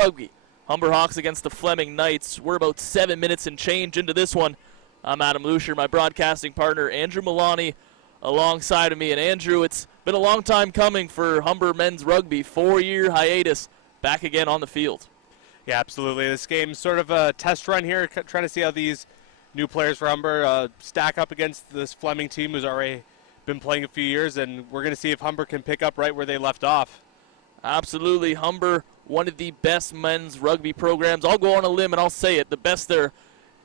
Rugby. Humber Hawks against the Fleming Knights. We're about 7 minutes and change into this one. I'm Adam Lucier, my broadcasting partner, Andrew Milani, alongside of me. And Andrew, it's been a long time coming for Humber men's rugby. 4-year hiatus, back again on the field. Yeah, absolutely. This game's sort of a test run here, trying to see how these new players for Humber stack up against this Fleming team who's already been playing a few years, and we're going to see if Humber can pick up right where they left off. Absolutely. Humber, one of the best men's rugby programs. I'll go on a limb and I'll say it. The best there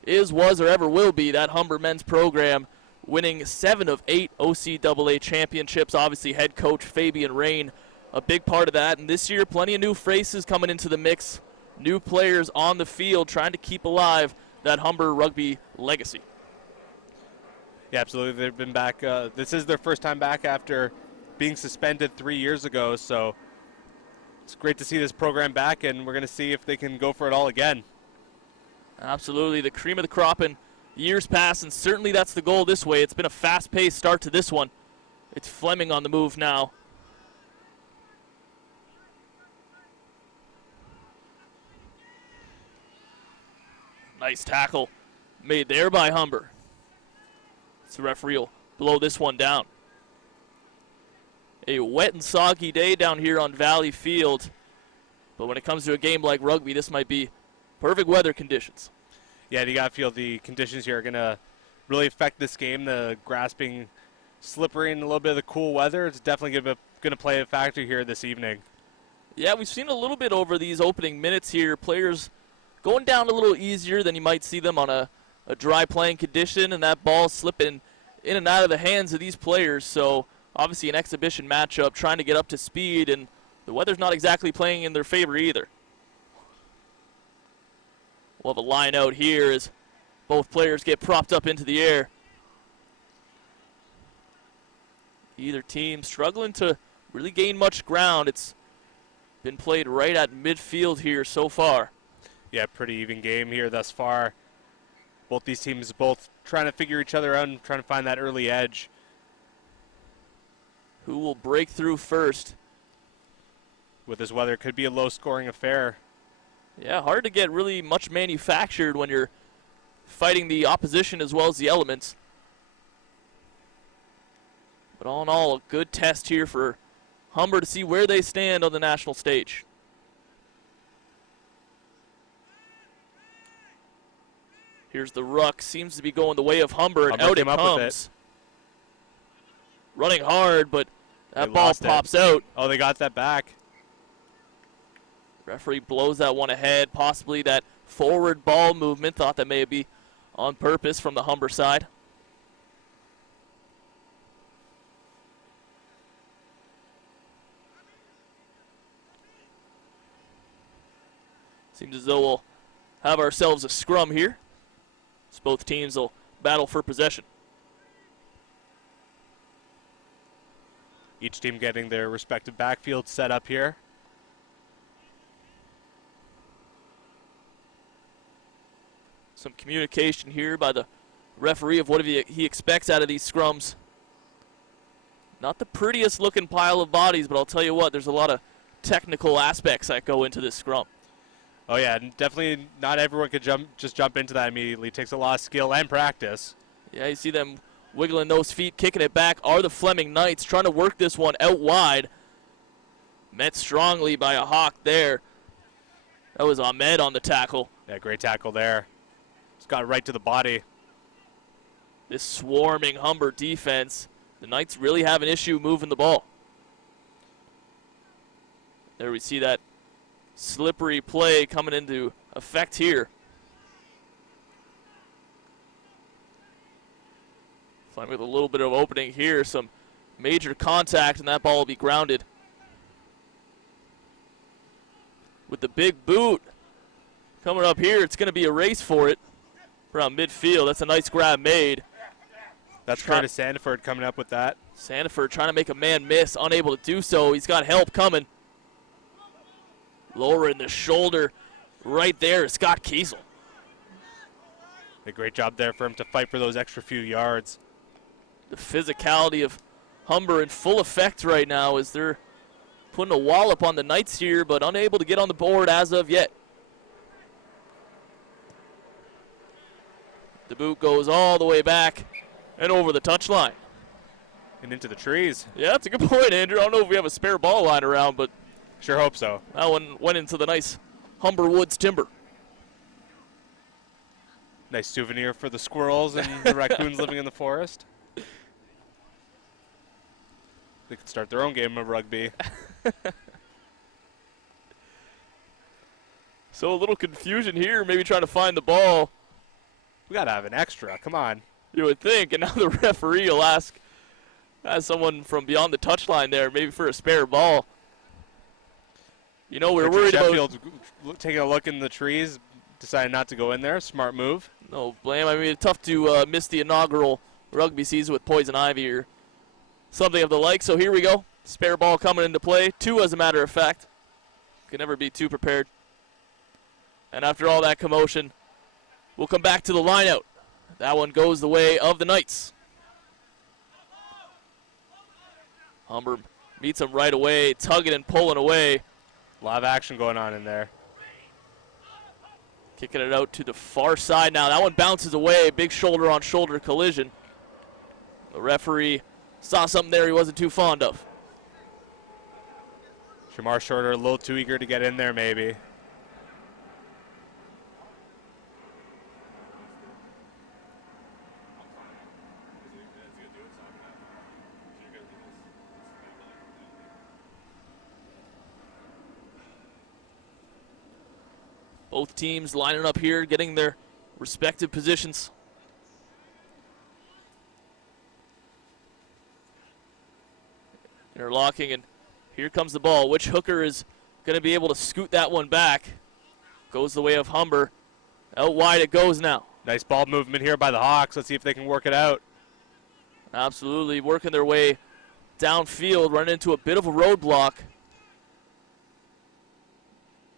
is, was, or ever will be, that Humber men's program, winning 7 of 8 OCAA championships. Obviously, head coach Fabian Rain, a big part of that. And this year, plenty of new faces coming into the mix. New players on the field trying to keep alive that Humber rugby legacy. Yeah, absolutely. They've been back. This is their first time back after being suspended 3 years ago. So it's great to see this program back, and we're going to see if they can go for it all again. Absolutely. The cream of the crop in years past, and certainly that's the goal this way. It's been a fast-paced start to this one. It's Fleming on the move now. Nice tackle made there by Humber. So the referee will blow this one down. A wet and soggy day down here on Valley Field. But when it comes to a game like rugby, this might be perfect weather conditions. Yeah, you got to feel the conditions here are going to really affect this game. The grass being slippery and a little bit of the cool weather, it's definitely going to play a factor here this evening. Yeah, we've seen a little bit over these opening minutes here. Players going down a little easier than you might see them on a dry playing condition, and that ball slipping in and out of the hands of these players. So obviously an exhibition matchup, trying to get up to speed, and the weather's not exactly playing in their favor either. We'll have a line out here as both players get propped up into the air. Either team struggling to really gain much ground. It's been played right at midfield here so far. Yeah, pretty even game here thus far. Both these teams both trying to figure each other out and trying to find that early edge. Who will break through first? With this weather, it could be a low-scoring affair. Yeah, hard to get really much manufactured when you're fighting the opposition as well as the elements. But all in all, a good test here for Humber to see where they stand on the national stage. Here's the ruck. Seems to be going the way of Humber, and out it comes. Running hard, but that ball pops out. Oh, they got that back. Referee blows that one ahead. Possibly that forward ball movement. Thought that may be on purpose from the Humber side. Seems as though we'll have ourselves a scrum here. So both teams will battle for possession. Each team getting their respective backfield set up here. Some communication here by the referee of what he expects out of these scrums. Not the prettiest looking pile of bodies, but I'll tell you what, there's a lot of technical aspects that go into this scrum. Oh yeah, and definitely not everyone could just jump into that immediately. It takes a lot of skill and practice. Yeah, you see them wiggling those feet, kicking it back. Are the Fleming Knights trying to work this one out wide. Met strongly by a Hawk there. That was Ahmed on the tackle. Yeah, great tackle there. Just got right to the body. This swarming Humber defense. The Knights really have an issue moving the ball. There we see that slippery play coming into effect here. Fleming with a little bit of opening here. Some major contact, and that ball will be grounded. With the big boot coming up here, it's going to be a race for it around midfield. That's a nice grab made. That's Curtis Sandiford coming up with that. Sandiford trying to make a man miss, unable to do so. He's got help coming. Lowering the shoulder right there is Scott Kiesel. A great job there for him to fight for those extra few yards. The physicality of Humber in full effect right now as they're putting a wallop on the Knights here, but unable to get on the board as of yet. The boot goes all the way back and over the touchline. And into the trees. Yeah, that's a good point, Andrew. I don't know if we have a spare ball lying around, but sure hope so. that one went into the nice Humber Woods timber. Nice souvenir for the squirrels and the raccoons living in the forest. They could start their own game of rugby. So a little confusion here, maybe trying to find the ball. We got to have an extra. Come on. You would think, and now the referee will ask someone from beyond the touchline there, maybe for a spare ball. You know, we're worried Sheffield taking a look in the trees, decided not to go in there. Smart move. No blame. I mean, it's tough to miss the inaugural rugby season with poison ivy or something of the like. So here we go. Spare ball coming into play. 2 as a matter of fact. Can never be too prepared. And after all that commotion, we'll come back to the line out. That one goes the way of the Knights. Humber meets him right away, tugging and pulling away. A lot of action going on in there. Kicking it out to the far side now. That one bounces away. Big shoulder-on-shoulder collision. The referee saw something there he wasn't too fond of. Shamar Shorter a little too eager to get in there maybe. Both teams lining up here, getting their respective positions. Interlocking, and here comes the ball. Which hooker is going to be able to scoot that one back? Goes the way of Humber. Out wide it goes now. Nice ball movement here by the Hawks. Let's see if they can work it out. Absolutely, working their way downfield, running into a bit of a roadblock.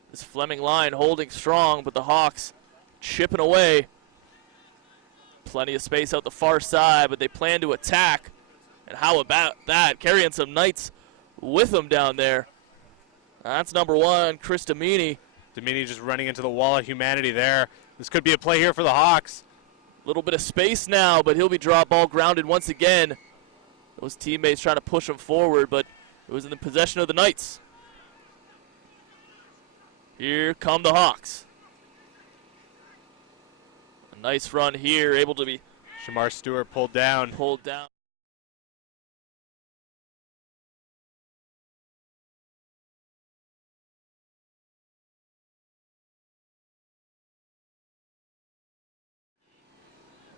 This Fleming line holding strong, but the Hawks chipping away. Plenty of space out the far side, but they plan to attack. And how about that? Carrying some Knights with them down there. That's number 1, Chris Domini. Domini just running into the wall of humanity there. This could be a play here for the Hawks. A little bit of space now, but he'll be drop ball grounded once again. Those teammates trying to push him forward, but it was in the possession of the Knights. Here come the Hawks. A nice run here, able to be Shamar Stewart pulled down.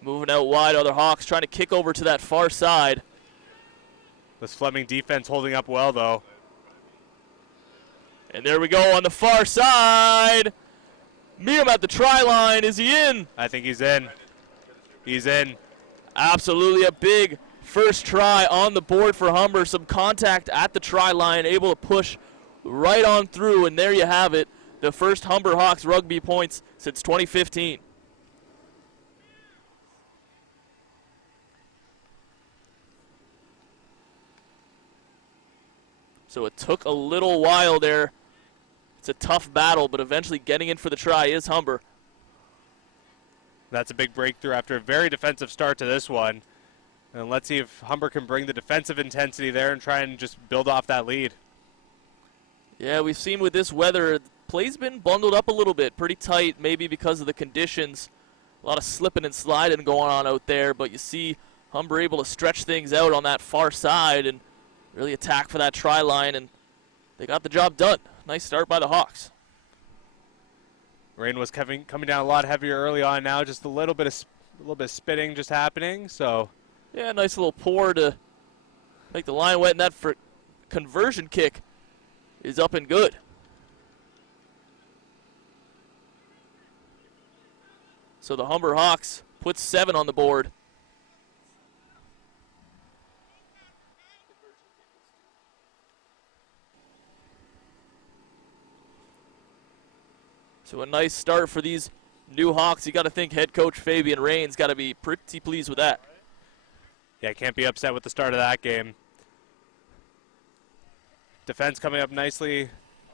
Moving out wide, other Hawks trying to kick over to that far side. This Fleming defense holding up well, though. And there we go on the far side. Meet him at the try line. Is he in? I think he's in. He's in. Absolutely a big first try on the board for Humber. Some contact at the try line, able to push right on through. And there you have it. The first Humber Hawks rugby points since 2015. So it took a little while there. It's a tough battle, but eventually getting in for the try is Humber. That's a big breakthrough after a very defensive start to this one. And let's see if Humber can bring the defensive intensity there and try and just build off that lead. Yeah, we've seen with this weather, play's been bundled up a little bit, pretty tight, maybe because of the conditions. A lot of slipping and sliding going on out there, but you see Humber able to stretch things out on that far side and really attack for that try line, and they got the job done. Nice start by the Hawks. Rain was coming down a lot heavier early on. Now just a little bit of spitting just happening. So yeah, nice little pour to make the line wet, and that for conversion kick is up and good. So the Humber Hawks put 7 on the board. So a nice start for these new Hawks. You got to think head coach Fabian Rain's got to be pretty pleased with that. Yeah, can't be upset with the start of that game. Defense coming up nicely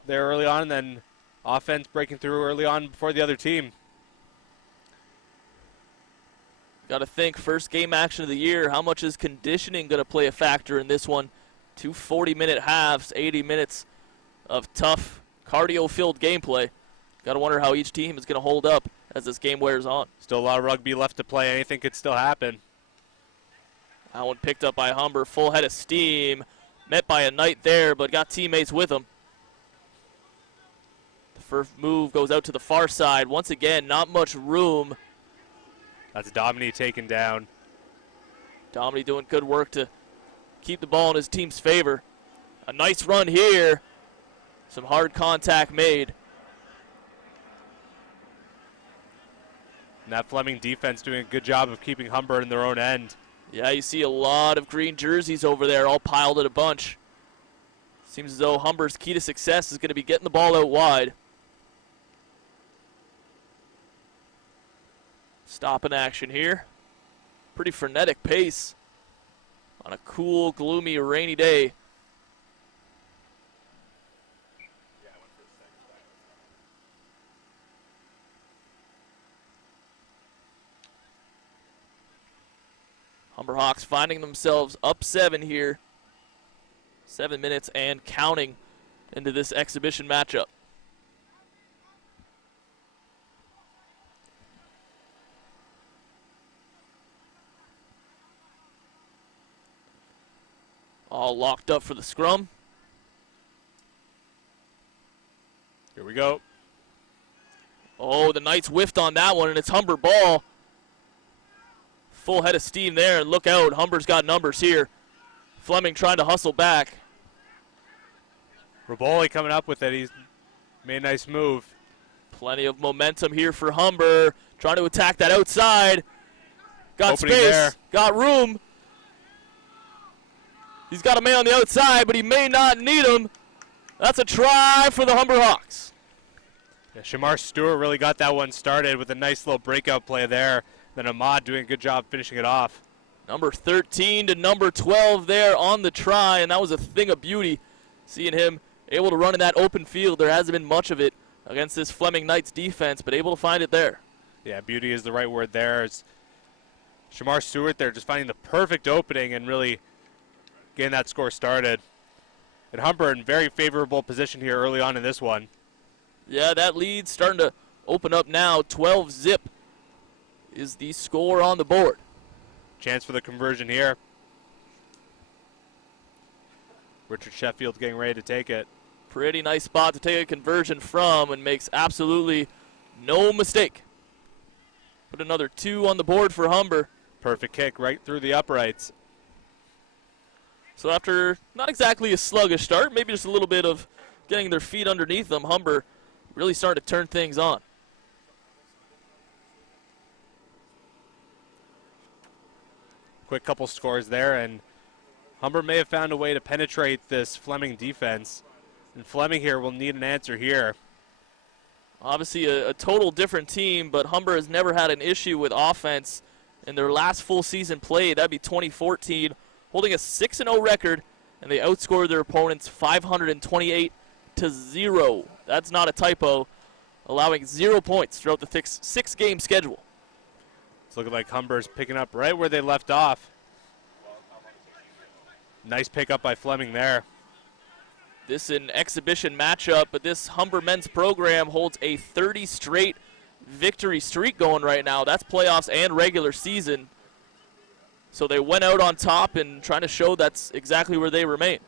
there early on, and then offense breaking through early on before the other team. Got to think, first game action of the year, how much is conditioning going to play a factor in this one? 2 40-minute halves, 80 minutes of tough, cardio-filled gameplay. Got to wonder how each team is going to hold up as this game wears on. Still a lot of rugby left to play. Anything could still happen. That one picked up by Humber, full head of steam. Met by a Knight there, but got teammates with him. The first move goes out to the far side. Once again, not much room. That's Domini taken down. Domini doing good work to keep the ball in his team's favor. A nice run here. Some hard contact made. And that Fleming defense doing a good job of keeping Humber in their own end. Yeah, you see a lot of green jerseys over there all piled in a bunch. Seems as though Humber's key to success is going to be getting the ball out wide. Stopping action here. Pretty frenetic pace on a cool, gloomy, rainy day. Humber Hawks finding themselves up 7 here. 7 minutes and counting into this exhibition matchup. All locked up for the scrum. Here we go. Oh, the Knights whiffed on that one, and it's Humber ball. Full head of steam there, and look out, Humber's got numbers here. Fleming trying to hustle back. Raboli coming up with it. He's made a nice move. Plenty of momentum here for Humber. Trying to attack that outside. Got Opening space, there. got room. He's got a man on the outside, but he may not need him. That's a try for the Humber Hawks. Yeah, Shamar Stewart really got that one started with a nice little breakout play there. Then Ahmad doing a good job finishing it off. Number 13 to number 12 there on the try, and that was a thing of beauty. Seeing him able to run in that open field. There hasn't been much of it against this Fleming Knights defense, but able to find it there. Yeah, beauty is the right word there. It's Shamar Stewart there just finding the perfect opening and really getting that score started. And Humber in very favorable position here early on in this one. Yeah, that lead's starting to open up now. 12-zip is the score on the board. Chance for the conversion here. Richard Sheffield getting ready to take it. Pretty nice spot to take a conversion from, and makes absolutely no mistake. Put another 2 on the board for Humber. Perfect kick right through the uprights. So after not exactly a sluggish start, maybe just a little bit of getting their feet underneath them, Humber really starting to turn things on. Quick couple scores there, and Humber may have found a way to penetrate this Fleming defense. And Fleming here will need an answer here. Obviously a total different team, but Humber has never had an issue with offense in their last full season play. That'd be 2014, holding a 6-0 record, and they outscored their opponents 528-0. That's not a typo, allowing 0 points throughout the 6-game schedule. It's looking like Humber's picking up right where they left off. Nice pickup by Fleming there. This is an exhibition matchup, but this Humber men's program holds a 30 straight victory streak going right now. That's playoffs and regular season. So they went out on top and trying to show that's exactly where they remain.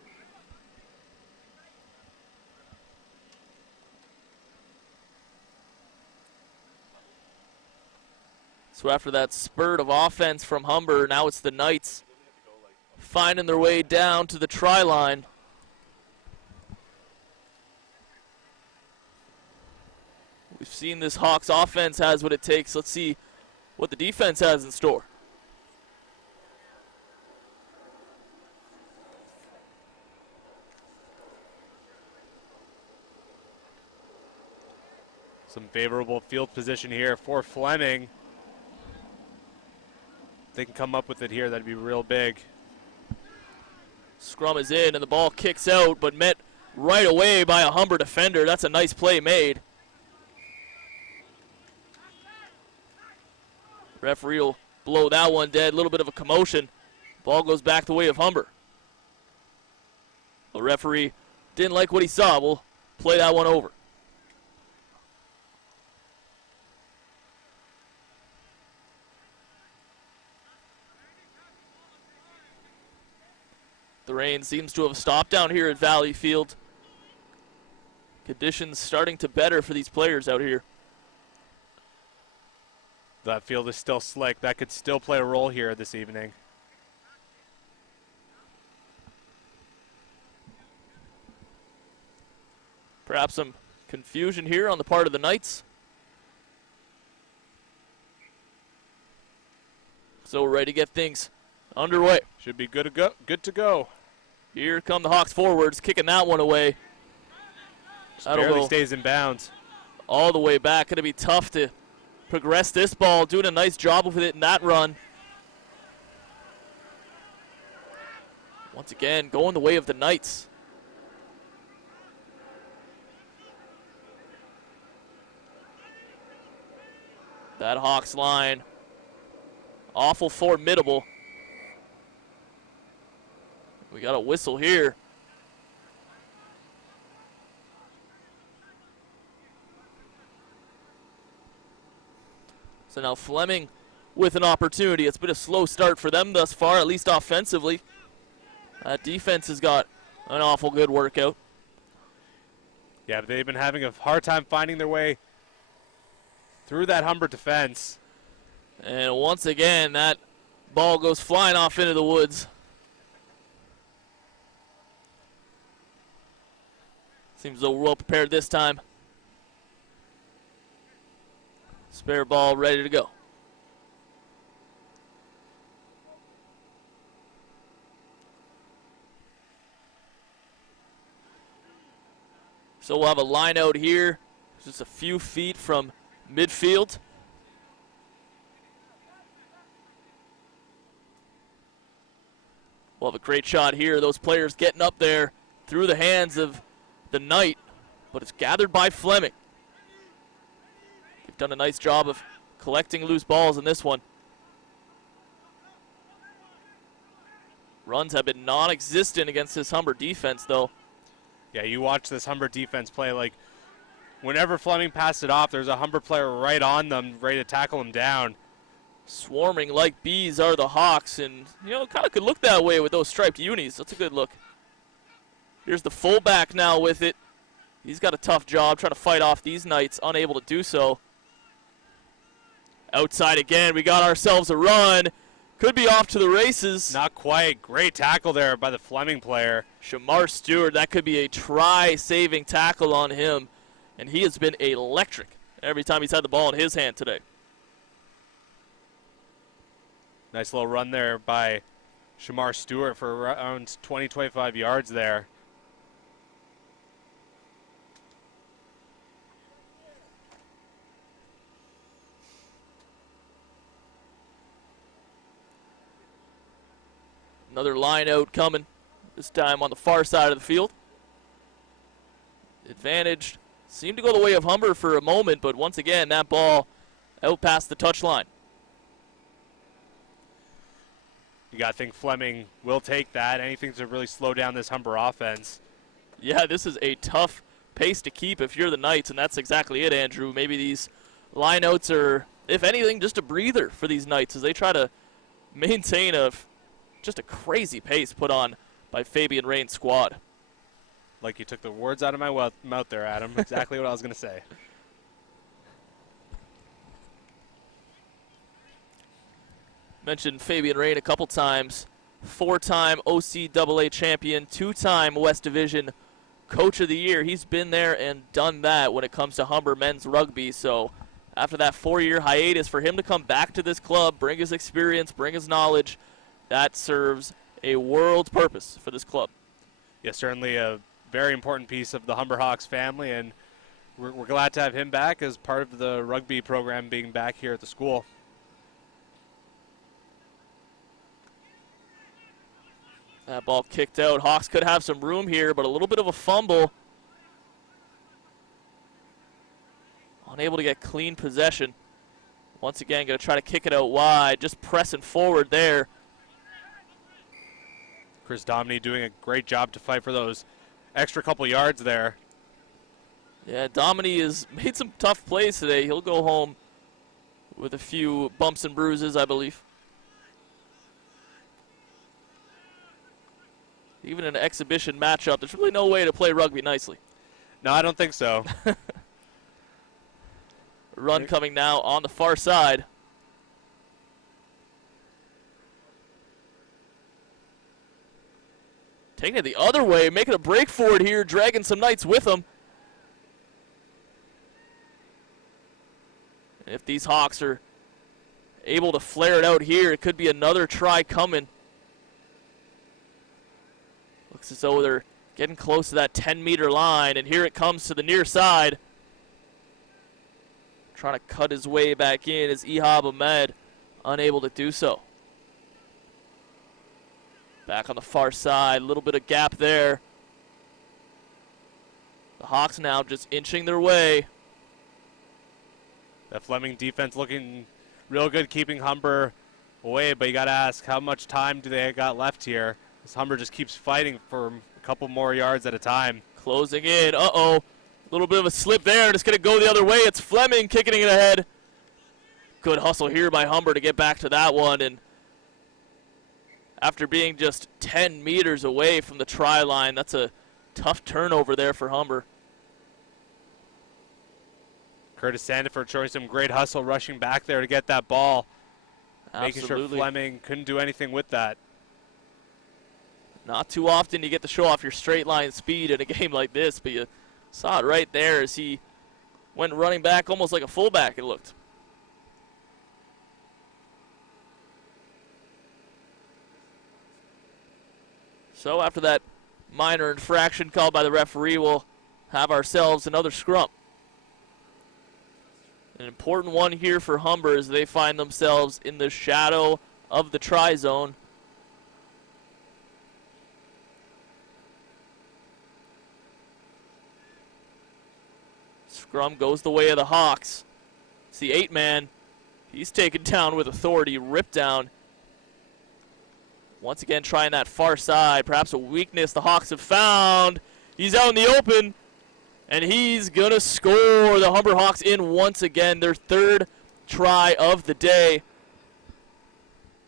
So after that spurt of offense from Humber, now it's the Knights finding their way down to the try line. We've seen this Hawks offense has what it takes. Let's see what the defense has in store. Some favorable field position here for Fleming. If they can come up with it here, that'd be real big. Scrum is in, and the ball kicks out, but met right away by a Humber defender. That's a nice play made. Referee will blow that one dead. A little bit of a commotion. Ball goes back the way of Humber. The referee didn't like what he saw. We'll play that one over. The rain seems to have stopped down here at Valley Field. Conditions starting to better for these players out here. That field is still slick. That could still play a role here this evening. Perhaps some confusion here on the part of the Knights. So we're ready to get things underway. Should be good to go. Good to go. Here come the Hawks forwards, kicking that one away. Barely stays in bounds. All the way back. Going to be tough to progress this ball. Doing a nice job with it in that run. Once again, going the way of the Knights. That Hawks line, awful formidable. We got a whistle here. So now Fleming with an opportunity. It's been a slow start for them thus far, at least offensively. That defense has got an awful good workout. Yeah, but they've been having a hard time finding their way through that Humber defense. And once again, that ball goes flying off into the woods. Seems though we're well prepared this time. Spare ball ready to go. So we'll have a line out here, just a few feet from midfield. We'll have a great shot here. Those players getting up there through the hands of the Knight, but it's gathered by Fleming. They've done a nice job of collecting loose balls in this one. Runs have been non-existent against this Humber defense, though. Yeah, you watch this Humber defense play. Like, whenever Fleming passed it off, there's a Humber player right on them, ready to tackle him down. Swarming like bees are the Hawks, and, you know, kind of could look that way with those striped unis. That's a good look. Here's the fullback now with it. He's got a tough job trying to fight off these Knights, unable to do so. Outside again, we got ourselves a run. Could be off to the races. Not quite. Great tackle there by the Fleming player. Shamar Stewart, that could be a try-saving tackle on him, and he has been electric every time he's had the ball in his hand today. Nice little run there by Shamar Stewart for around 20, 25 yards there. Another line out coming, this time on the far side of the field. Advantaged. Seemed to go the way of Humber for a moment, but once again, that ball out past the touchline. You got to think Fleming will take that. Anything to really slow down this Humber offense. Yeah, this is a tough pace to keep if you're the Knights, and that's exactly it, Andrew. Maybe these lineouts are, if anything, just a breather for these Knights as they try to maintain just a crazy pace put on by Fabian Rain's squad. Like you took the words out of my mouth there, Adam. Exactly what I was going to say. Mentioned Fabian Rain a couple times. 4-time OCAA champion, 2-time West Division Coach of the Year. He's been there and done that when it comes to Humber men's rugby. So after that 4-year hiatus, for him to come back to this club, bring his experience, bring his knowledge, that serves a world's purpose for this club. Yeah, certainly a very important piece of the Humber Hawks family, and we're glad to have him back as part of the rugby program being back here at the school. That ball kicked out. Hawks could have some room here, but a little bit of a fumble. Unable to get clean possession. Once again, going to try to kick it out wide. Just pressing forward there. Chris Domney doing a great job to fight for those extra couple yards there. Yeah, Domney has made some tough plays today. He'll go home with a few bumps and bruises, I believe. Even in an exhibition matchup, there's really no way to play rugby nicely. No, I don't think so. Run coming now on the far side. Taking it the other way, making a break for it here, dragging some Knights with them. And if these Hawks are able to flare it out here, it could be another try coming. Looks as though they're getting close to that 10-meter line, and here it comes to the near side. Trying to cut his way back in is Ihab Ahmed, unable to do so. Back on the far side, a little bit of gap there. The Hawks now just inching their way. The Fleming defense looking real good, keeping Humber away, but you got to ask, how much time do they got left here? This Humber just keeps fighting for a couple more yards at a time. Closing in. Uh-oh. A little bit of a slip there. Just going to go the other way. It's Fleming kicking it ahead. Good hustle here by Humber to get back to that one. And after being just 10 meters away from the try line, that's a tough turnover there for Humber. Curtis Sandiford showing some great hustle, rushing back there to get that ball. Absolutely. Making sure Fleming couldn't do anything with that. Not too often you get to show off your straight line speed in a game like this, but you saw it right there as he went running back almost like a fullback, it looked. So after that minor infraction called by the referee, we'll have ourselves another scrum. An important one here for Humber as they find themselves in the shadow of the try zone. Scrum goes the way of the Hawks. It's the 8-man. He's taken down with authority, ripped down. Once again trying that far side, perhaps a weakness the Hawks have found. He's out in the open, and he's going to score. The Humber Hawks in once again, their third try of the day.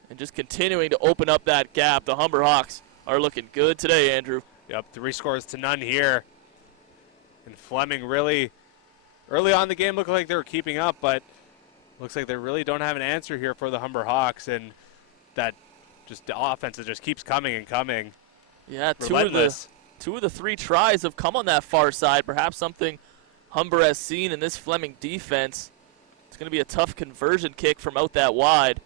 And just continuing to open up that gap. The Humber Hawks are looking good today, Andrew. Yep, 3 scores to none here. And Fleming really, early on in the game looked like they were keeping up, but looks like they really don't have an answer here for the Humber Hawks, and that just the offense that just keeps coming and coming. Yeah, relentless. Two of the 3 tries have come on that far side, perhaps something Humber has seen in this Fleming defense. It's going to be a tough conversion kick from out that wide.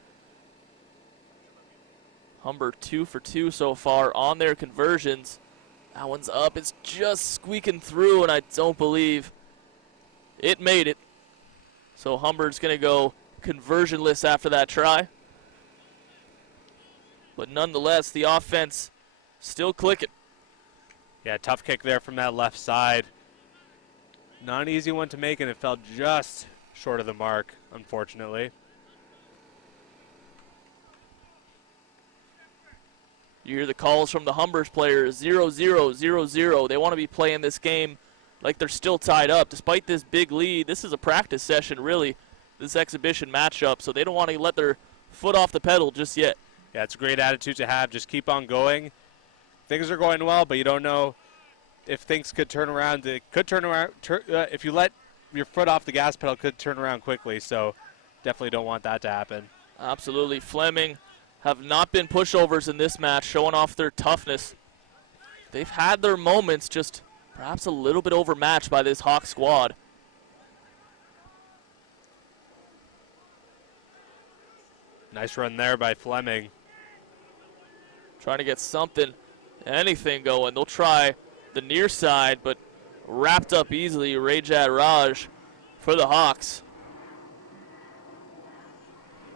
Humber 2 for 2 so far on their conversions. That one's up. It's just squeaking through, and I don't believe it made it. So Humber's going to go conversionless after that try. But nonetheless, the offense still clicking. Yeah, tough kick there from that left side. Not an easy one to make, and it fell just short of the mark, unfortunately. You hear the calls from the Humbers players, 0-0, 0-0. They want to be playing this game like they're still tied up. Despite this big lead, this is a practice session, really, this exhibition matchup, so they don't want to let their foot off the pedal just yet. Yeah, it's a great attitude to have. Just keep on going. Things are going well, but you don't know if things could turn around. It could turn around. If you let your foot off the gas pedal, it could turn around quickly, so definitely don't want that to happen. Absolutely. Fleming have not been pushovers in this match, showing off their toughness. They've had their moments, just perhaps a little bit overmatched by this Hawk squad. Nice run there by Fleming. Trying to get something, anything going. They'll try the near side, but wrapped up easily. Rajat Raj for the Hawks.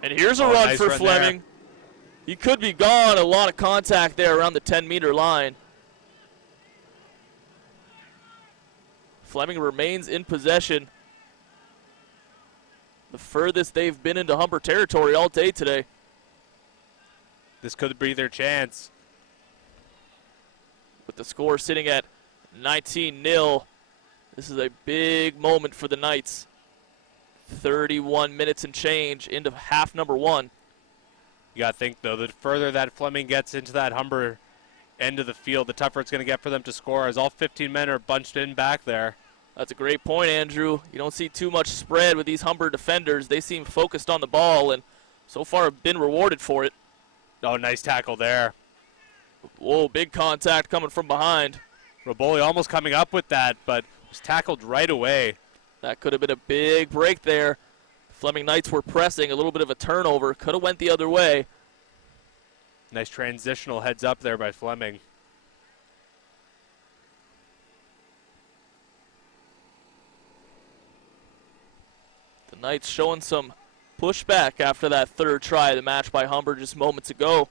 And here's a run nice for run Fleming. there. He could be gone. A lot of contact there around the 10-meter line. Fleming remains in possession. The furthest they've been into Humber territory all day today. This could be their chance. With the score sitting at 19-0, this is a big moment for the Knights. 31 minutes and change into half number 1. You got to think, though, the further that Fleming gets into that Humber end of the field, the tougher it's going to get for them to score, as all 15 men are bunched in back there. That's a great point, Andrew. You don't see too much spread with these Humber defenders. They seem focused on the ball and so far have been rewarded for it. Oh, nice tackle there. Whoa, big contact coming from behind. Roboli almost coming up with that, but was tackled right away. That could have been a big break there. Fleming Knights were pressing, a little bit of a turnover. Could have went the other way. Nice transitional heads up there by Fleming. The Knights showing some pushback after that third try of the match by Humber just moments ago.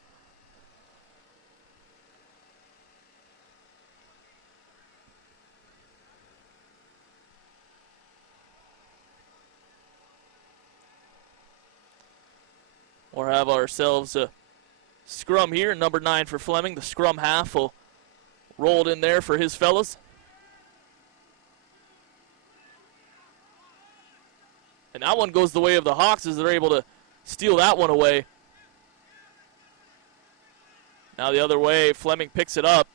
We'll have ourselves a scrum here. Number 9 for Fleming. The scrum half will roll it in there for his fellas. And that one goes the way of the Hawks as they're able to steal that one away. Now the other way, Fleming picks it up.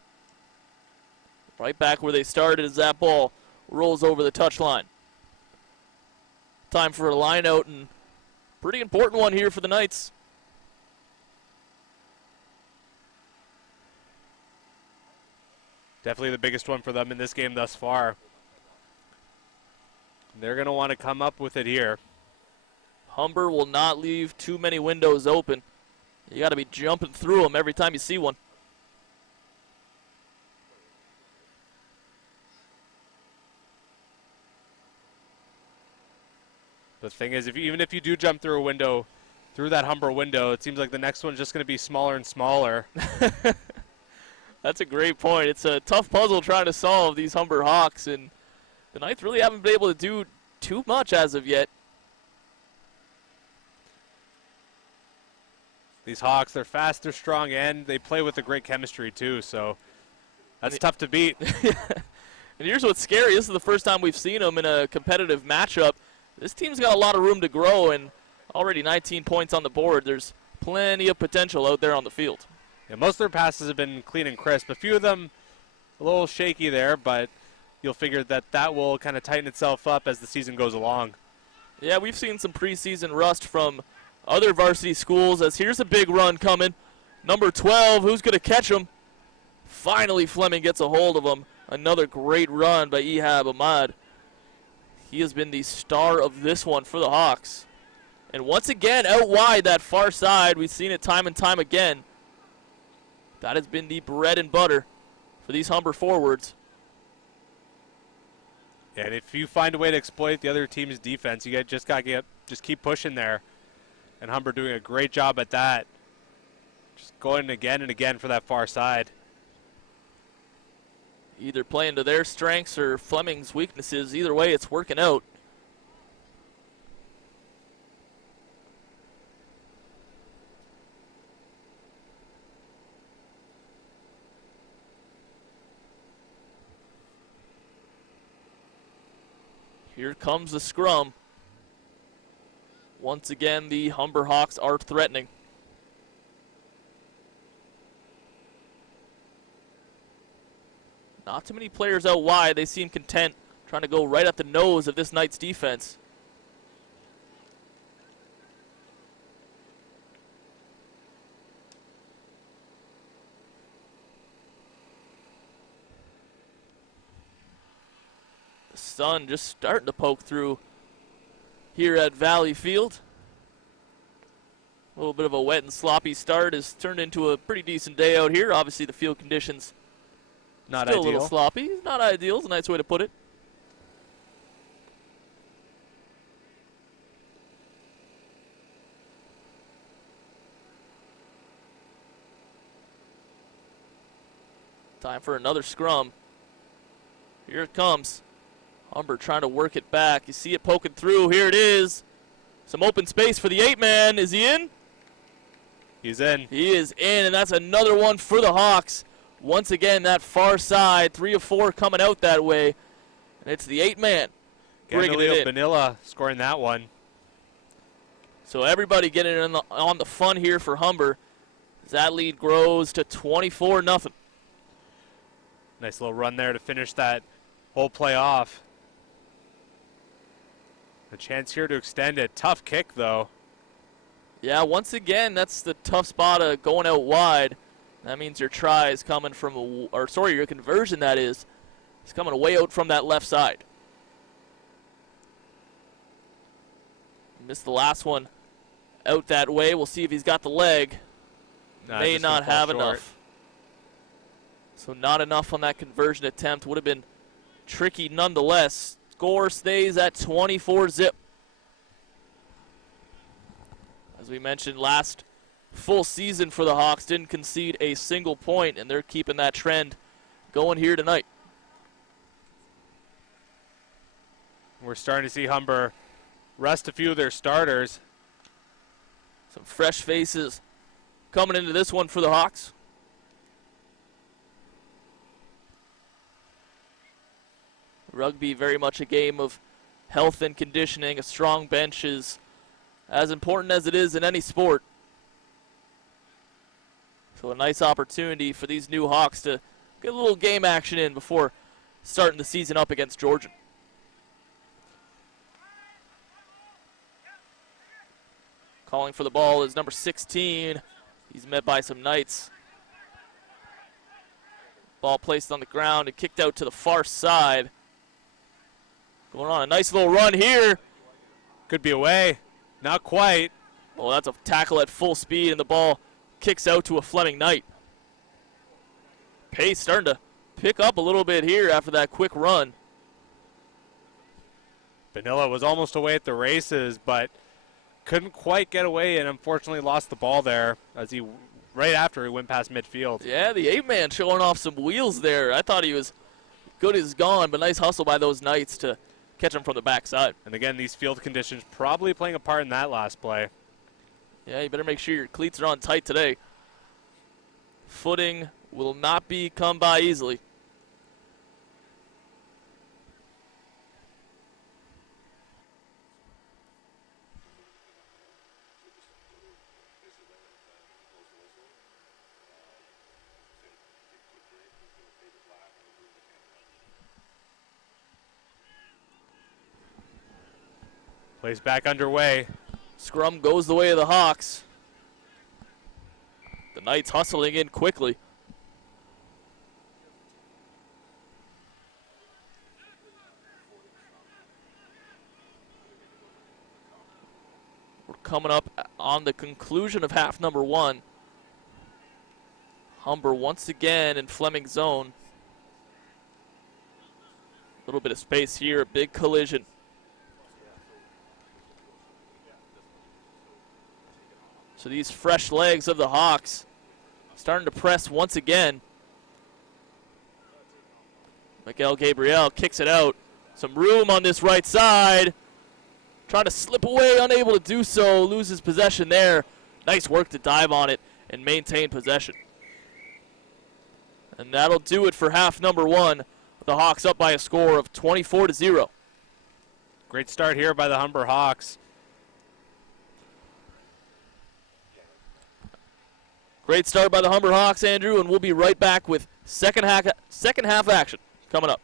Right back where they started as that ball rolls over the touchline. Time for a line out, and pretty important one here for the Knights. Definitely the biggest one for them in this game thus far. They're going to want to come up with it here. Humber will not leave too many windows open. You got to be jumping through them every time you see one. The thing is, even if you do jump through a window, through that Humber window, it seems like the next one's just going to be smaller and smaller. That's a great point. It's a tough puzzle trying to solve these Humber Hawks, and the Knights really haven't been able to do too much as of yet. These Hawks, they're fast, they're strong, and they play with a great chemistry too, so that's tough to beat. And here's what's scary. This is the first time we've seen them in a competitive matchup. This team's got a lot of room to grow, and already 19 points on the board. There's plenty of potential out there on the field. Yeah, most of their passes have been clean and crisp. A few of them a little shaky there, but you'll figure that will kind of tighten itself up as the season goes along. Yeah, we've seen some preseason rust from other varsity schools, as here's a big run coming. Number 12, who's going to catch him? Finally, Fleming gets a hold of him. Another great run by Ehab Ahmad. He has been the star of this one for the Hawks. And once again, out wide, that far side, we've seen it time and time again. That has been the bread and butter for these Humber forwards. And if you find a way to exploit the other team's defense, you just keep pushing there. And Humber doing a great job at that. Just going again and again for that far side. Either playing to their strengths or Fleming's weaknesses. Either way, it's working out. Here comes the scrum. Once again, the Humber Hawks are threatening. Not too many players out wide. They seem content trying to go right at the nose of this Knights defense. The sun just starting to poke through here at Valley Field. A little bit of a wet and sloppy start has turned into a pretty decent day out here. Obviously, the field conditions not still ideal. A little sloppy. Not ideal is a nice way to put it. Time for another scrum. Here it comes. Humber trying to work it back. You see it poking through. Here it is. Some open space for the 8-man. Is he in? He's in. He is in, and that's another one for the Hawks. Once again, that far side, 3 of 4 coming out that way. And it's the 8-man bringing it in. Vanilla scoring that one. So everybody getting in on the fun here for Humber. As that lead grows to 24-0. Nice little run there to finish that whole play off. A chance here to extend it. Tough kick, though. Yeah, once again, that's the tough spot of going out wide. That means your try is coming from, your conversion, that is coming way out from that left side. Missed the last one out that way. We'll see if he's got the leg. May not have enough. So not enough on that conversion attempt. Would have been tricky nonetheless. Score stays at 24-0. As we mentioned, last full season for the Hawks, didn't concede a single point, and they're keeping that trend going here tonight. We're starting to see Humber rest a few of their starters. Some fresh faces coming into this one for the Hawks. Rugby, very much a game of health and conditioning. A strong bench is as important as it is in any sport. So a nice opportunity for these new Hawks to get a little game action in before starting the season up against Georgian. Calling for the ball is number 16. He's met by some Knights. Ball placed on the ground and kicked out to the far side. Going on a nice little run here. Could be away. Not quite. Well, that's a tackle at full speed, and the ball kicks out to a Fleming Knight. Pace starting to pick up a little bit here after that quick run. Vanilla was almost away at the races, but couldn't quite get away and unfortunately lost the ball there as right after he went past midfield. Yeah, the 8-man showing off some wheels there. I thought he was good as gone, but nice hustle by those Knights to catch him from the backside. And again, these field conditions probably playing a part in that last play. Yeah, you better make sure your cleats are on tight today. Footing will not be come by easily. Plays back underway. Scrum goes the way of the Hawks. The Knights hustling in quickly. We're coming up on the conclusion of half number 1. Humber once again in Fleming zone. A little bit of space here, a big collision. So these fresh legs of the Hawks starting to press once again. Miguel Gabriel kicks it out. Some room on this right side. Trying to slip away, unable to do so. Loses possession there. Nice work to dive on it and maintain possession. And that'll do it for half number 1. The Hawks up by a score of 24-0. Great start here by the Humber Hawks. Great start by the Humber Hawks, Andrew, and we'll be right back with second half action coming up.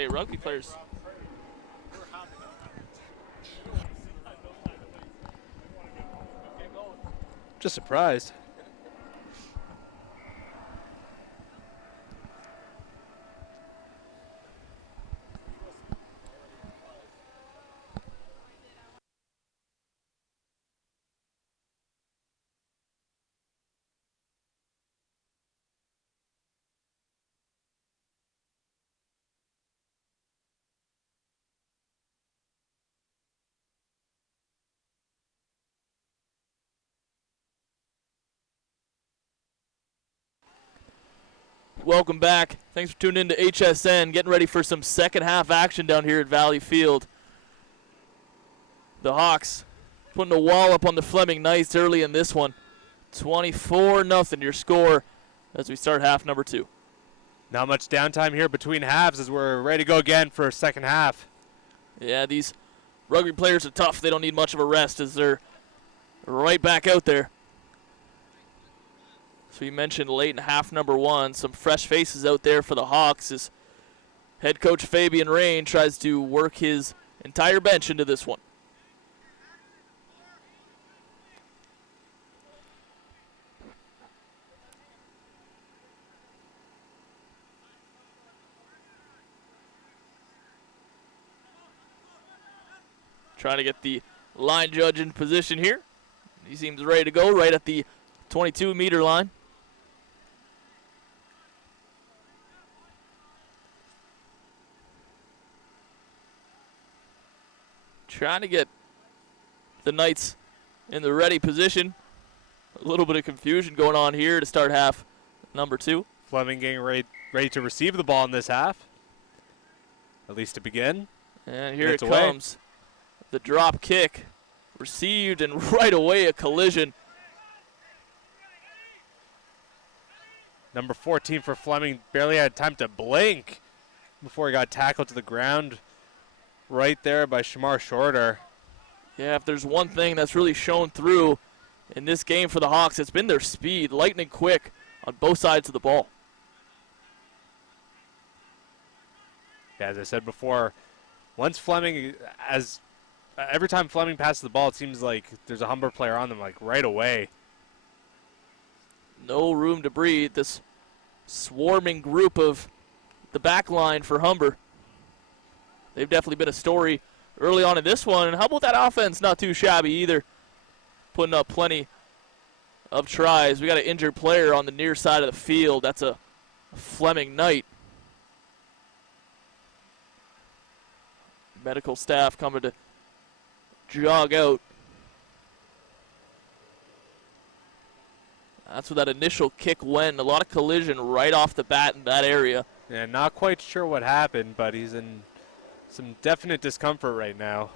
Hey, rugby players. Just surprised. Welcome back. Thanks for tuning in to HSN. Getting ready for some second half action down here at Valley Field. The Hawks putting a wall up on the Fleming Knights early in this one. 24-0 your score as we start half number 2. Not much downtime here between halves as we're ready to go again for second half. Yeah, these rugby players are tough. They don't need much of a rest as they're right back out there. So you mentioned late in half number 1, some fresh faces out there for the Hawks as head coach Fabian Rain tries to work his entire bench into this one. Trying to get the line judge in position here. He seems ready to go right at the 22-meter line. Trying to get the Knights in the ready position. A little bit of confusion going on here to start half number 2. Fleming getting ready to receive the ball in this half, at least to begin. And here it comes. The drop kick received, and right away a collision. Number 14 for Fleming barely had time to blink before he got tackled to the ground right there by Shamar Shorter. Yeah, if there's one thing that's really shown through in this game for the Hawks, it's been their speed, lightning quick on both sides of the ball. Yeah, as I said before, once Fleming, every time Fleming passes the ball, it seems like there's a Humber player on them like right away. No room to breathe. This swarming group of the back line for Humber. They've definitely been a story early on in this one. And how about that offense? Not too shabby either. Putting up plenty of tries. We got an injured player on the near side of the field. That's a Fleming Knight. Medical staff coming to jog out. That's where that initial kick went. A lot of collision right off the bat in that area. Yeah, not quite sure what happened, but he's in some definite discomfort right now.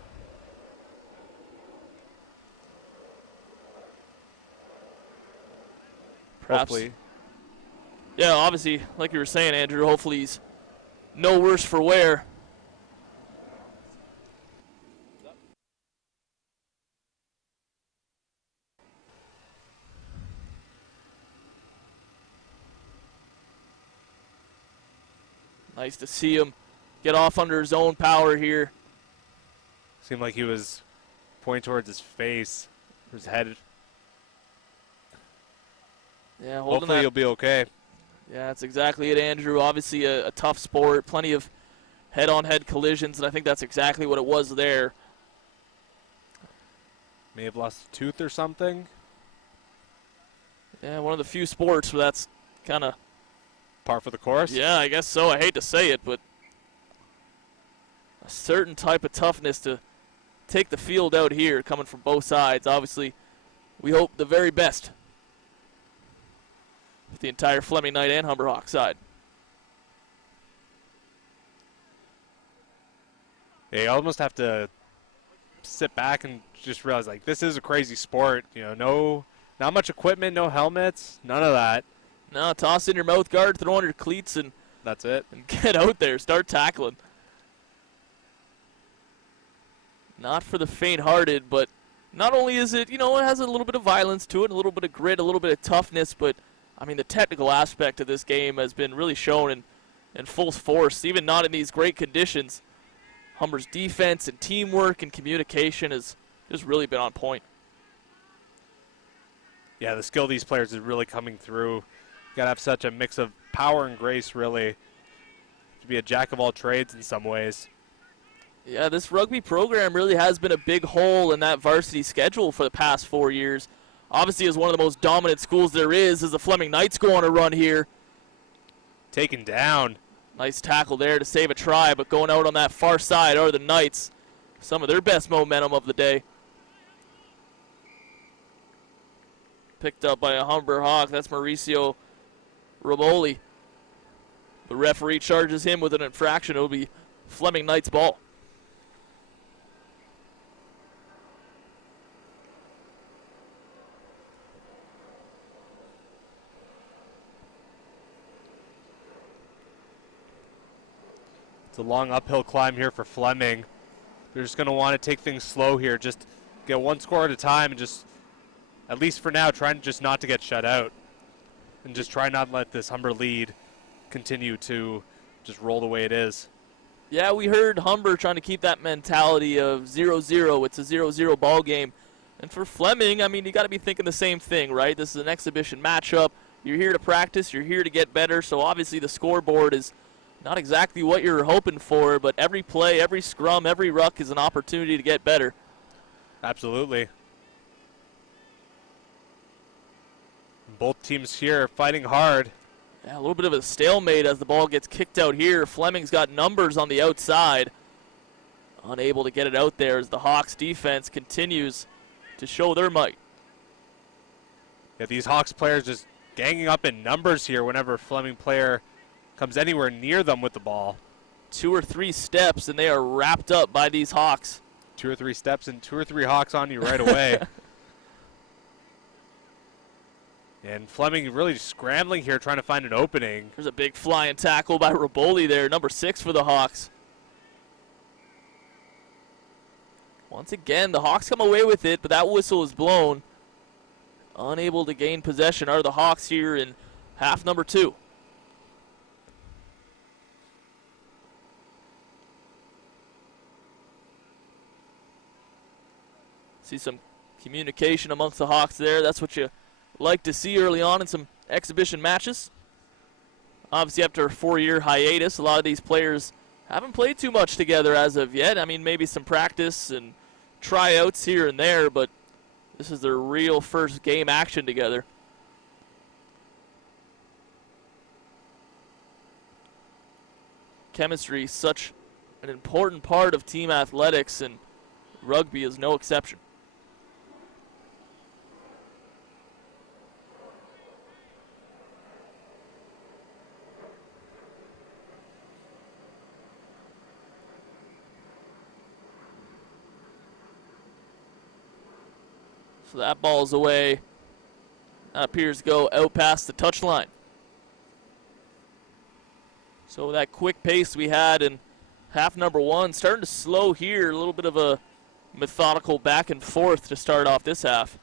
Perhaps. Hopefully. Yeah, obviously, like you were saying, Andrew, hopefully he's no worse for wear. Nice to see him get off under his own power here. Seemed like he was pointing towards his face, his head. Yeah, hopefully he'll be okay. Yeah, that's exactly it, Andrew. Obviously a tough sport, plenty of head-on-head collisions, and I think that's exactly what it was there. May have lost a tooth or something. Yeah, one of the few sports where that's kind of par for the course. Yeah, I guess so. I hate to say it, but a certain type of toughness to take the field out here coming from both sides. Obviously, we hope the very best with the entire Fleming Knight and Humber Hawk side. Yeah, you almost have to sit back and just realize, like, this is a crazy sport. You know, not much equipment, no helmets, none of that. No, toss in your mouth guard, throw on your cleats, and that's it. And get out there, start tackling. Not for the faint-hearted, but not only is it, it has a little bit of violence to it, a little bit of grit, a little bit of toughness, but, I mean, the technical aspect of this game has been really shown in in full force, even not in these great conditions. Humber's defense and teamwork and communication has just really been on point. Yeah, the skill of these players is really coming through. You got to have such a mix of power and grace, really, to be a jack of all trades in some ways. Yeah, this rugby program really has been a big hole in that varsity schedule for the past 4 years. Obviously, as one of the most dominant schools there is, as the Fleming Knights go on a run here. Taken down. Nice tackle there to save a try, but going out on that far side are the Knights. Some of their best momentum of the day. Picked up by a Humber Hawk. That's Mauricio Roboli. The referee charges him with an infraction. It'll be Fleming Knights ball. It's a long uphill climb here for Fleming. They're just going to want to take things slow here. Just get one score at a time and just, at least for now, trying just not to get shut out. And just try not to let this Humber lead continue to just roll the way it is. Yeah, we heard Humber trying to keep that mentality of 0-0. It's a 0-0 ball game. And for Fleming, I mean, you got to be thinking the same thing, right? This is an exhibition matchup. You're here to practice. You're here to get better. So obviously the scoreboard is not exactly what you're hoping for, but every play, every scrum, every ruck is an opportunity to get better. Absolutely. Both teams here fighting hard. Yeah, a little bit of a stalemate as the ball gets kicked out here. Fleming's got numbers on the outside. Unable to get it out there as the Hawks defense continues to show their might. Yeah, these Hawks players just ganging up in numbers here whenever a Fleming player comes anywhere near them with the ball. 2 or 3 steps and they are wrapped up by these Hawks. 2 or 3 steps and 2 or 3 Hawks on you right away. And Fleming really scrambling here, trying to find an opening. There's a big flying tackle by Roboli there, number 6 for the Hawks. Once again, the Hawks come away with it, but that whistle is blown. Unable to gain possession are the Hawks here in half number 2. See some communication amongst the Hawks there. That's what you like to see early on in some exhibition matches. Obviously, after a 4-year hiatus, a lot of these players haven't played too much together as of yet. I mean, maybe some practice and tryouts here and there, but this is their real first game action together. Chemistry, such an important part of team athletics, and rugby is no exception. So that ball's away. That appears to go out past the touchline. So that quick pace we had in half number 1 starting to slow here. A little bit of a methodical back and forth to start off this half.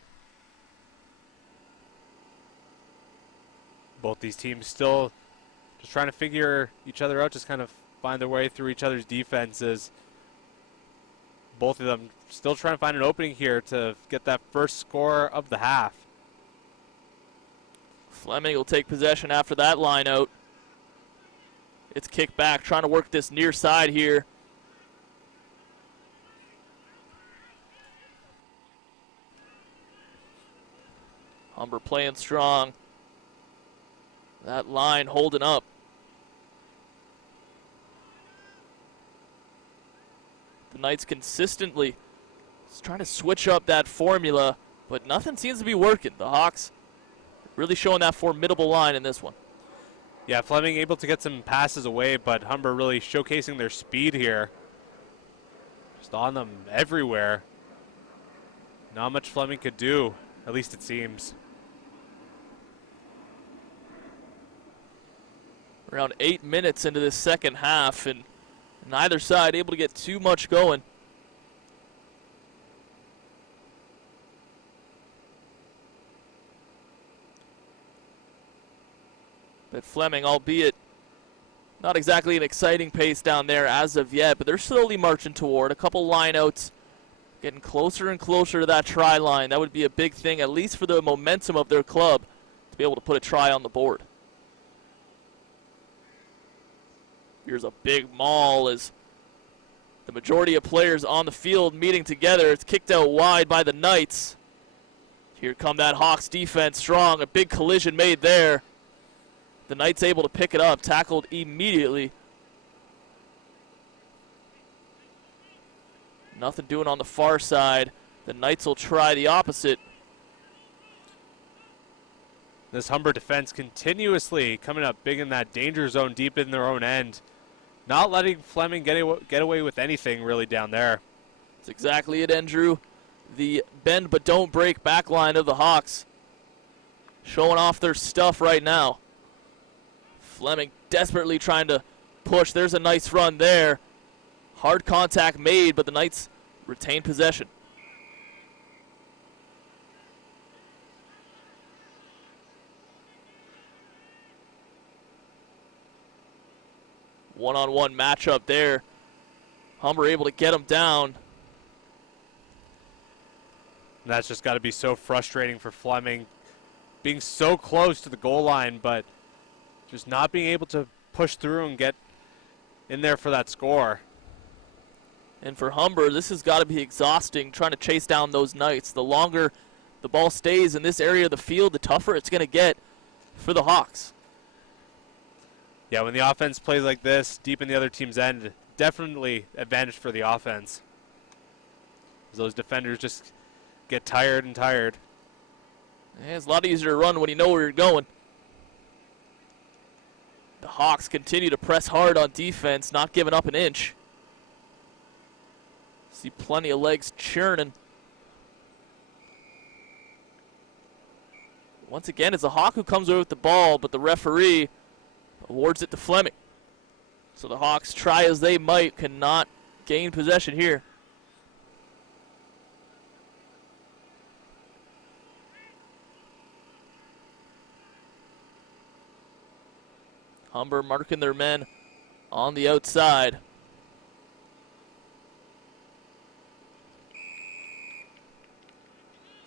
Both these teams still just trying to figure each other out, just kind of find their way through each other's defenses. Both of them still trying to find an opening here to get that first score of the half. Fleming will take possession after that line out. It's kicked back, trying to work this near side here. Humber playing strong. That line holding up. The Knights consistently trying to switch up that formula, but nothing seems to be working. The Hawks really showing that formidable line in this one. Yeah, Fleming able to get some passes away, but Humber really showcasing their speed here. Just on them everywhere. Not much Fleming could do, at least it seems. Around 8 minutes into this second half, and neither side able to get too much going. But Fleming, albeit Not exactly an exciting pace down there as of yet, but they're slowly marching toward a couple lineouts, getting closer and closer to that try line. That would be a big thing, at least for the momentum of their club, to be able to put a try on the board. Here's a big maul as the majority of players on the field meeting together. It's kicked out wide by the Knights. Here come that Hawks defense strong. A big collision made there. The Knights able to pick it up, tackled immediately. Nothing doing on the far side. The Knights will try the opposite. This Humber defense continuously coming up big in that danger zone deep in their own end. Not letting Fleming get away with anything really down there. That's exactly it, Andrew. The bend but don't break back line of the Hawks showing off their stuff right now. Fleming desperately trying to push. There's a nice run there. Hard contact made, but the Knights retain possession. One-on-one matchup there. Humber able to get him down. And that's just got to be so frustrating for Fleming, being so close to the goal line, but just not being able to push through and get in there for that score. And for Humber, this has got to be exhausting, trying to chase down those Knights. The longer the ball stays in this area of the field, the tougher it's going to get for the Hawks. Yeah, when the offense plays like this, deep in the other team's end, definitely advantage for the offense. Those defenders just get tired and tired. Yeah, it's a lot easier to run when you know where you're going. The Hawks continue to press hard on defense, not giving up an inch. See plenty of legs churning. Once again, it's a Hawk who comes over with the ball, but the referee awards it to Fleming. So the Hawks, try as they might, cannot gain possession here. Humber marking their men on the outside.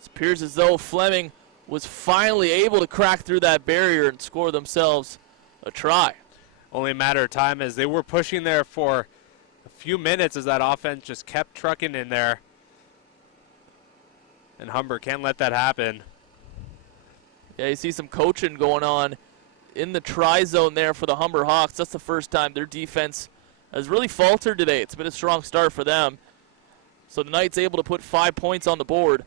It appears as though Fleming was finally able to crack through that barrier and score themselves a try. Only a matter of time, as they were pushing there for a few minutes as that offense just kept trucking in there. And Humber can't let that happen. Yeah, you see some coaching going on in the try zone there for the Humber Hawks. That's the first time their defense has really faltered today. It's been a strong start for them. So the Knights able to put 5 points on the board.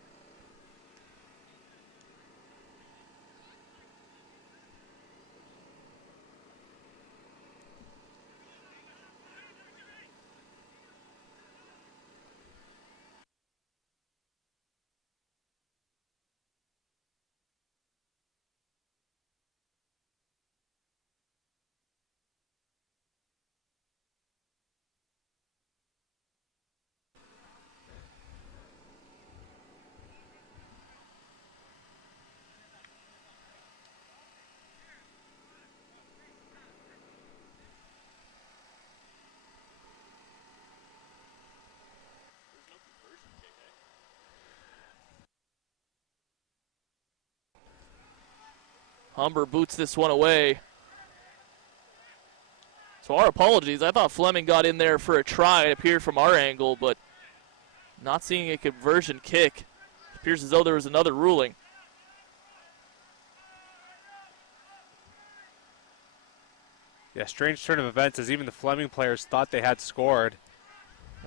Humber boots this one away. So our apologies. I thought Fleming got in there for a try. It appeared from our angle, but not seeing a conversion kick. It appears as though there was another ruling. Yeah, strange turn of events as even the Fleming players thought they had scored.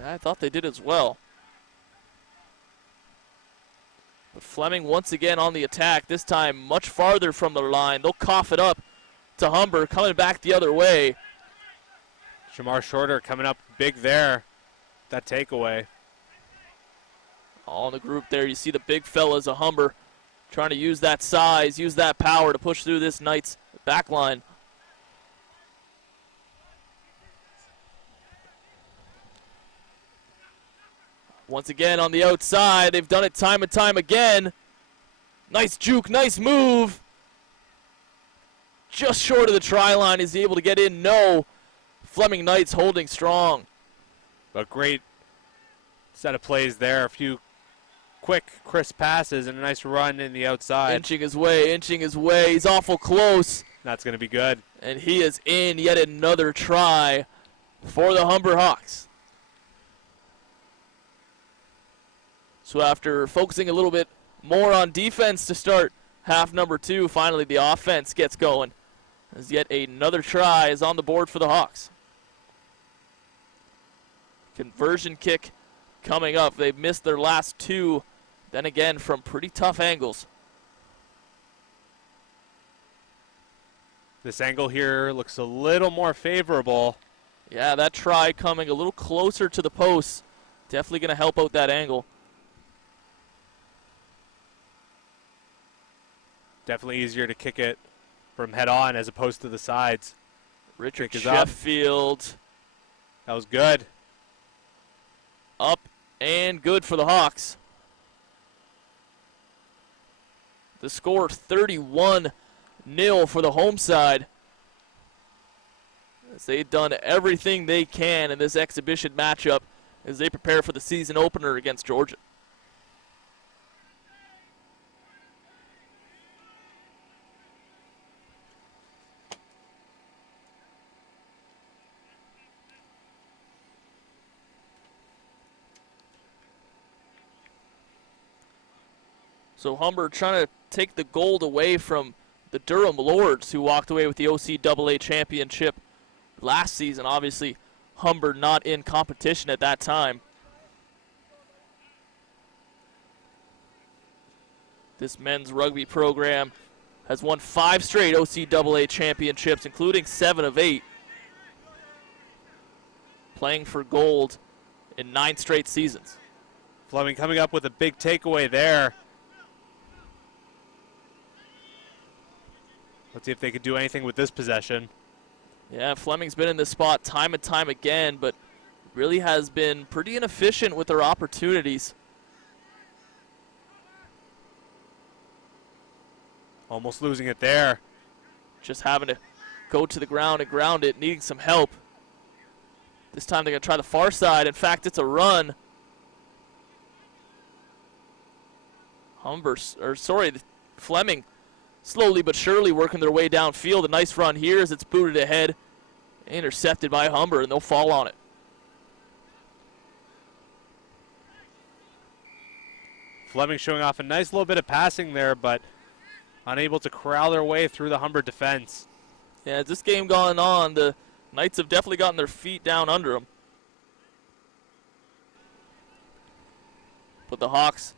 I thought they did as well. But Fleming once again on the attack, this time much farther from the line. They'll cough it up to Humber, coming back the other way. Shamar Shorter coming up big there. That takeaway. All in the group there. You see the big fellas of Humber trying to use that size, use that power to push through this Knights back line. Once again on the outside, they've done it time and time again. Nice juke, nice move. Just short of the try line. Is he able to get in? No. Fleming Knights holding strong. A great set of plays there. A few quick, crisp passes and a nice run in the outside. Inching his way, inching his way. He's awful close. That's going to be good. And he is in yet another try for the Humber Hawks. So after focusing a little bit more on defense to start half number 2, finally the offense gets going, as yet another try is on the board for the Hawks. Conversion kick coming up. They've missed their last 2, then again from pretty tough angles. This angle here looks a little more favorable. Yeah, that try coming a little closer to the post. Definitely going to help out that angle. Definitely easier to kick it from head on as opposed to the sides. Richard Sheffield. That was good. Up and good for the Hawks. The score 31-0 for the home side, as they've done everything they can in this exhibition matchup as they prepare for the season opener against Georgia. So Humber trying to take the gold away from the Durham Lords, who walked away with the OCAA championship last season. Obviously, Humber not in competition at that time. This men's rugby program has won 5 straight OCAA championships, including 7 of 8. Playing for gold in 9 straight seasons. Fleming coming up with a big takeaway there. Let's see if they could do anything with this possession. Yeah, Fleming's been in this spot time and time again, but really has been pretty inefficient with their opportunities. Almost losing it there. Just having to go to the ground and ground it, needing some help. This time they're going to try the far side. In fact, it's a run. Fleming slowly but surely working their way downfield. A nice run here as it's booted ahead. Intercepted by Humber, and they'll fall on it. Fleming showing off a nice little bit of passing there, but unable to corral their way through the Humber defense. Yeah, as this game gone on, the Knights have definitely gotten their feet down under them. But the Hawks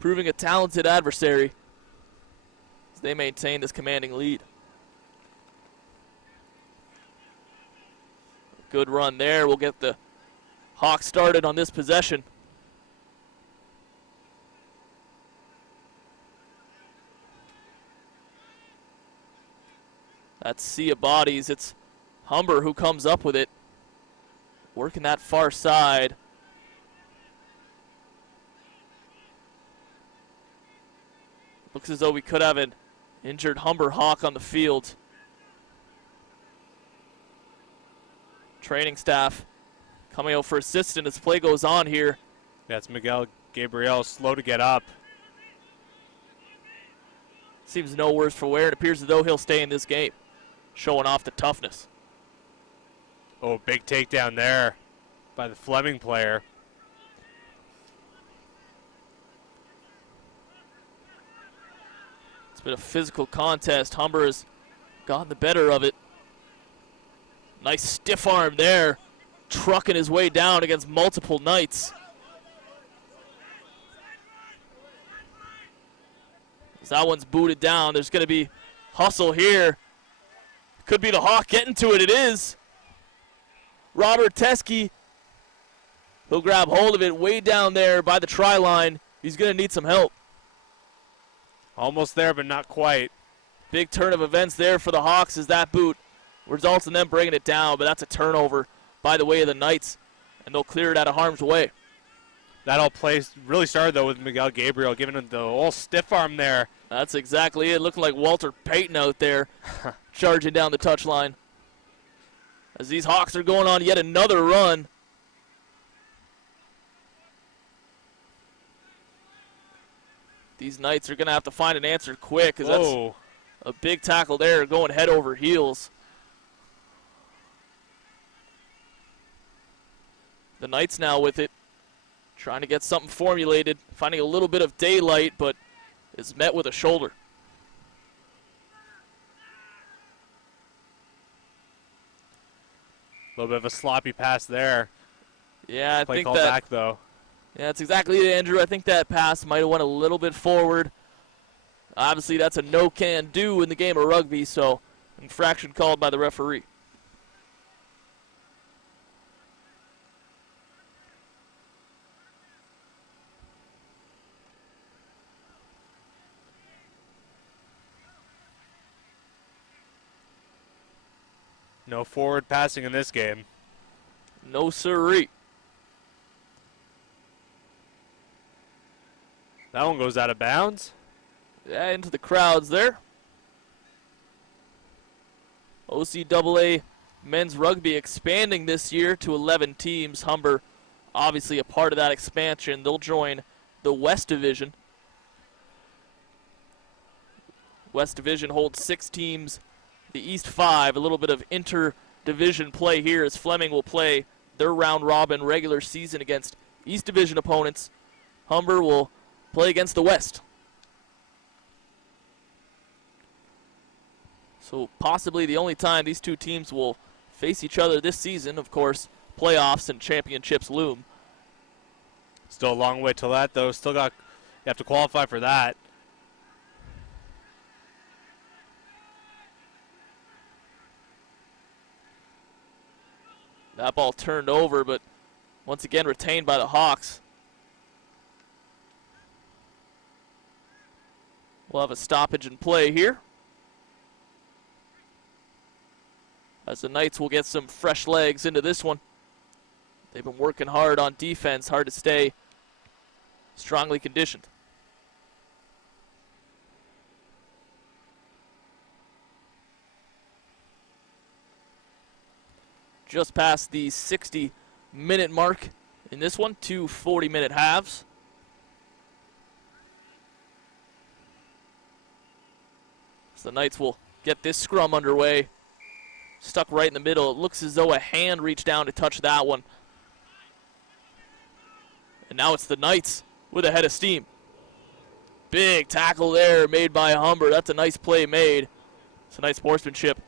proving a talented adversary as they maintain this commanding lead. Good run there. We'll get the Hawks started on this possession. That's sea of bodies. It's Humber who comes up with it. Working that far side. Looks as though we could have an injured Humber Hawk on the field. Training staff coming out for assistance as play goes on here. That's Miguel Gabriel, slow to get up. Seems no worse for wear. It appears as though he'll stay in this game, showing off the toughness. Oh, big takedown there by the Fleming player. It's been a physical contest. Humber has gotten the better of it. Nice stiff arm there, trucking his way down against multiple Knights. As that one's booted down, there's going to be hustle here. Could be the Hawk getting to it. It is. Robert Teskey. He'll grab hold of it way down there by the try line. He's going to need some help. Almost there, but not quite. Big turn of events there for the Hawks as that boot results in them bringing it down, but that's a turnover by the way of the Knights, and they'll clear it out of harm's way. That all play really started, though, with Miguel Gabriel giving him the old stiff arm there. That's exactly it. Looking like Walter Payton out there charging down the touchline. as these Hawks are going on yet another run. These Knights are going to have to find an answer quick, because that's a big tackle there, going head over heels. The Knights now with it, trying to get something formulated, finding a little bit of daylight, but is met with a shoulder. A little bit of a sloppy pass there. Yeah, I Play think call that. back though. Yeah, that's exactly it, Andrew. I think that pass might have went a little bit forward. Obviously, that's a no-can-do in the game of rugby, so infraction called by the referee. No forward passing in this game. No siree. That one goes out of bounds. Yeah, into the crowds there. OCAA men's rugby expanding this year to 11 teams. Humber, obviously a part of that expansion. They'll join the West Division. West Division holds 6 teams. The East 5, a little bit of inter-division play here as Fleming will play their round-robin regular season against East Division opponents. Humber will play against the West. So possibly the only time these two teams will face each other this season. Of course, playoffs and championships loom. Still a long way till that, though. You have to qualify for that. That ball turned over, but once again retained by the Hawks. We'll have a stoppage in play here, as the Knights will get some fresh legs into this one. They've been working hard on defense, hard to stay strongly conditioned. Just past the 60-minute mark in this one, 2 40-minute halves. So the Knights will get this scrum underway. Stuck right in the middle. It looks as though a hand reached down to touch that one. And now it's the Knights with a head of steam. Big tackle there made by Humber. That's a nice play made. It's a nice sportsmanship,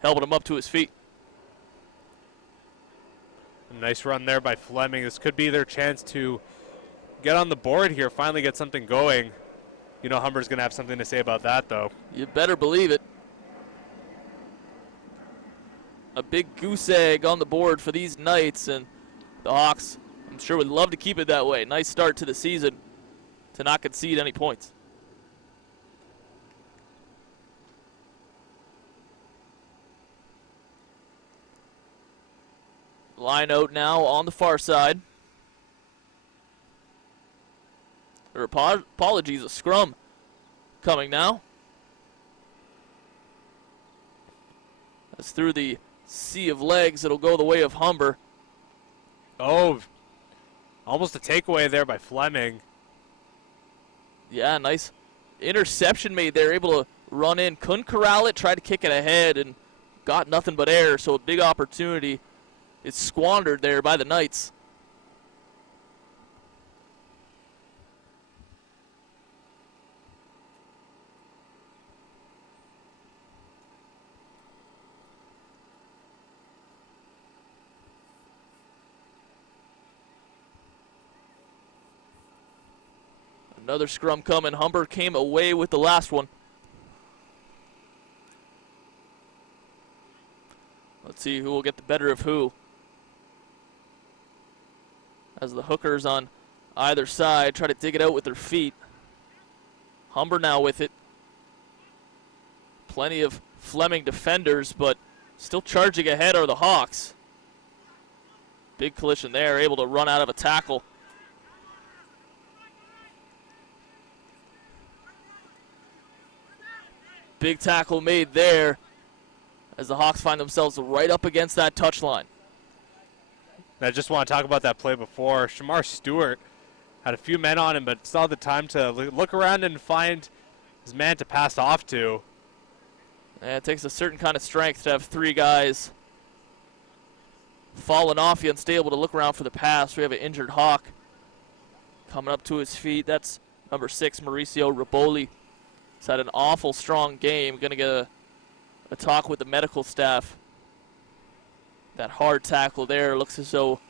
helping him up to his feet. A nice run there by Fleming. This could be their chance to get on the board here, finally get something going. You know Humber's going to have something to say about that, though. You better believe it. A big goose egg on the board for these Knights, and the Hawks, I'm sure, would love to keep it that way. Nice start to the season to not concede any points. Line out now on the far side. Or apologies, a scrum coming now. That's through the sea of legs. It'll go the way of Humber. Oh, almost a takeaway there by Fleming. Yeah, nice interception made there. Able to run in. Couldn't corral it. Tried to kick it ahead and got nothing but air. So a big opportunity is squandered there by the Knights. Another scrum coming. Humber came away with the last one. Let's see who will get the better of who, as the hookers on either side try to dig it out with their feet. Humber now with it. Plenty of Fleming defenders, but still charging ahead are the Hawks. Big collision there, able to run out of a tackle. Big tackle made there as the Hawks find themselves right up against that touchline. I just want to talk about that play before. Shamar Stewart had a few men on him, but still had the time to look around and find his man to pass off to. And it takes a certain kind of strength to have three guys falling off you and stay able to look around for the pass. We have an injured Hawk coming up to his feet. That's number 6, Mauricio Riboli. He's had an awful strong game. Going to get a talk with the medical staff. That hard tackle there. Looks as though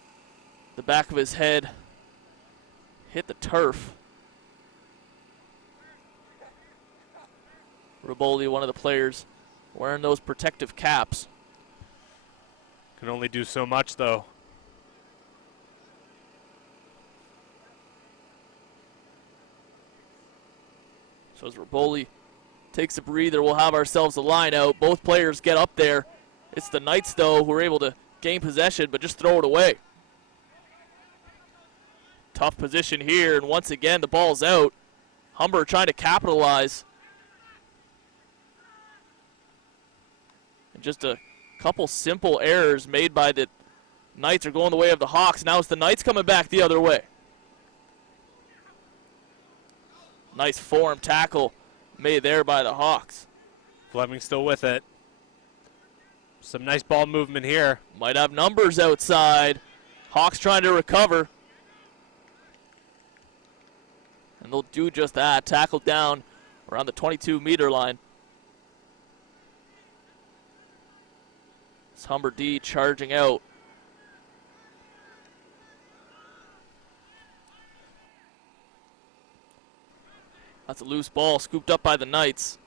the back of his head hit the turf. Riboli, one of the players, wearing those protective caps. Can only do so much, though. So as Riboli takes a breather, we'll have ourselves a line out. Both players get up there. It's the Knights, though, who are able to gain possession, but just throw it away. Tough position here, and once again, the ball's out. Humber trying to capitalize. And just a couple simple errors made by the Knights are going the way of the Hawks. Now it's the Knights coming back the other way. Nice form tackle made there by the Hawks. Fleming still with it. Some nice ball movement here. Might have numbers outside. Hawks trying to recover. And they'll do just that. Tackle down around the 22-meter line. It's Humber D charging out. That's a loose ball scooped up by the Knights.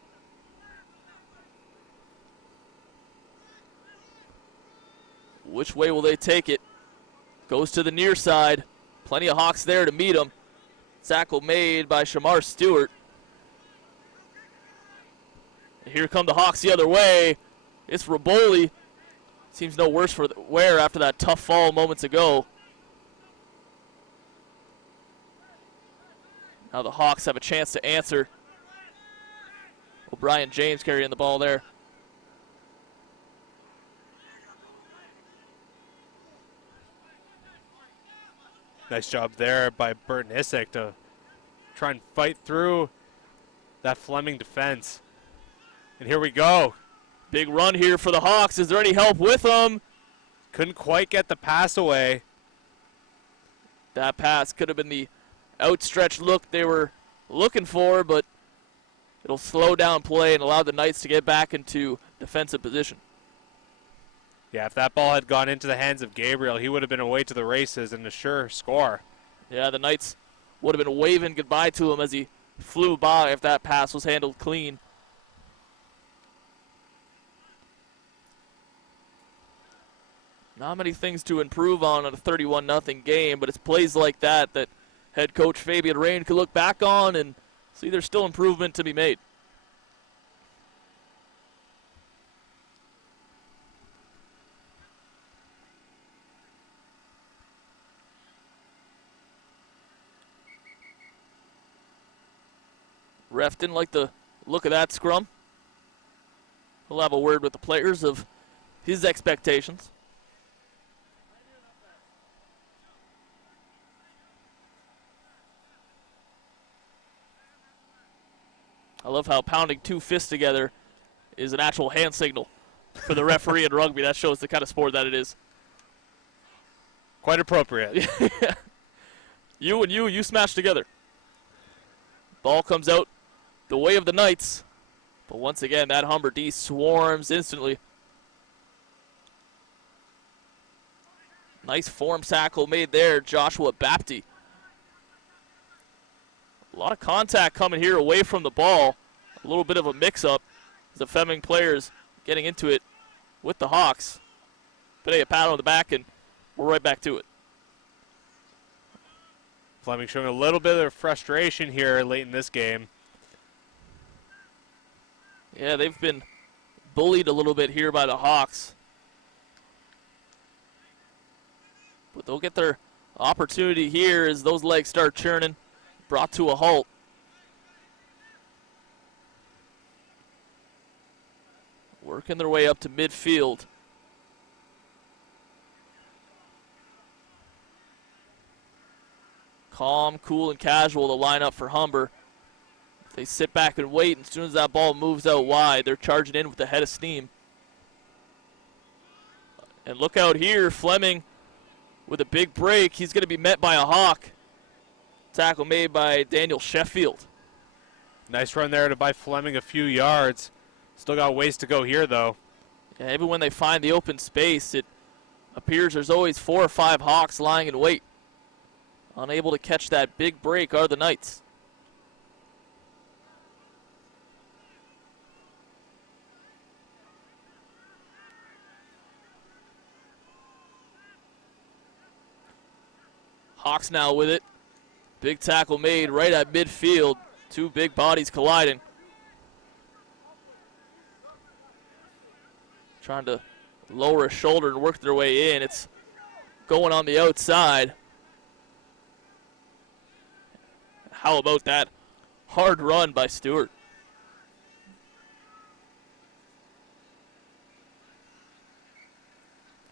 Which way will they take it? Goes to the near side. Plenty of Hawks there to meet him. Tackle made by Shamar Stewart. And here come the Hawks the other way. It's Riboli. Seems no worse for the wear after that tough fall moments ago. Now the Hawks have a chance to answer. O'Brien James carrying the ball there. Nice job there by Burton Issac to try and fight through that Fleming defense. And here we go. Big run here for the Hawks. Is there any help with them? Couldn't quite get the pass away. That pass could have been the outstretched look they were looking for, but it'll slow down play and allow the Knights to get back into defensive position. Yeah, if that ball had gone into the hands of Gabriel, he would have been away to the races and a sure score. Yeah, the Knights would have been waving goodbye to him as he flew by if that pass was handled clean. Not many things to improve on a 31-0 game, but it's plays like that that head coach Fabian Rain could look back on and see there's still improvement to be made. Ref didn't like the look of that scrum. He'll have a word with the players of his expectations. I love how pounding two fists together is an actual hand signal for the referee in rugby. That shows the kind of sport that it is. Quite appropriate. You smash together. Ball comes out the way of the Knights. But once again, that Humber D swarms instantly. Nice form tackle made there, Joshua Bapty. A lot of contact coming here away from the ball. A little bit of a mix-up as the Fleming players getting into it with the Hawks. Put a pat on the back, and we're right back to it. Fleming showing a little bit of frustration here late in this game. Yeah, they've been bullied a little bit here by the Hawks. But they'll get their opportunity here as those legs start churning. Brought to a halt. working their way up to midfield. Calm, cool, and casual to line up for Humber. They sit back and wait, and as soon as that ball moves out wide, they're charging in with the head of steam. And look out here, Fleming with a big break. He's going to be met by a Hawk. Tackle made by Daniel Sheffield. Nice run there to buy Fleming a few yards. Still got ways to go here, though. Yeah, even when they find the open space, it appears there's always 4 or 5 Hawks lying in wait. Unable to catch that big break are the Knights. Hawks now with it. Big tackle made right at midfield. 2 big bodies colliding. Trying to lower a shoulder and work their way in. It's going on the outside. How about that hard run by Stewart?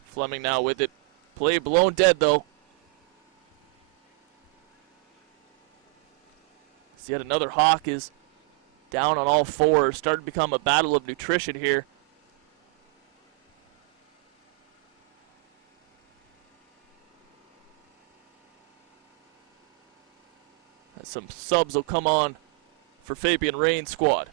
Fleming now with it. Play blown dead, though. So yet another Hawk is down on all fours. Starting to become a battle of nutrition here. Some subs will come on for Fabian Rain's squad.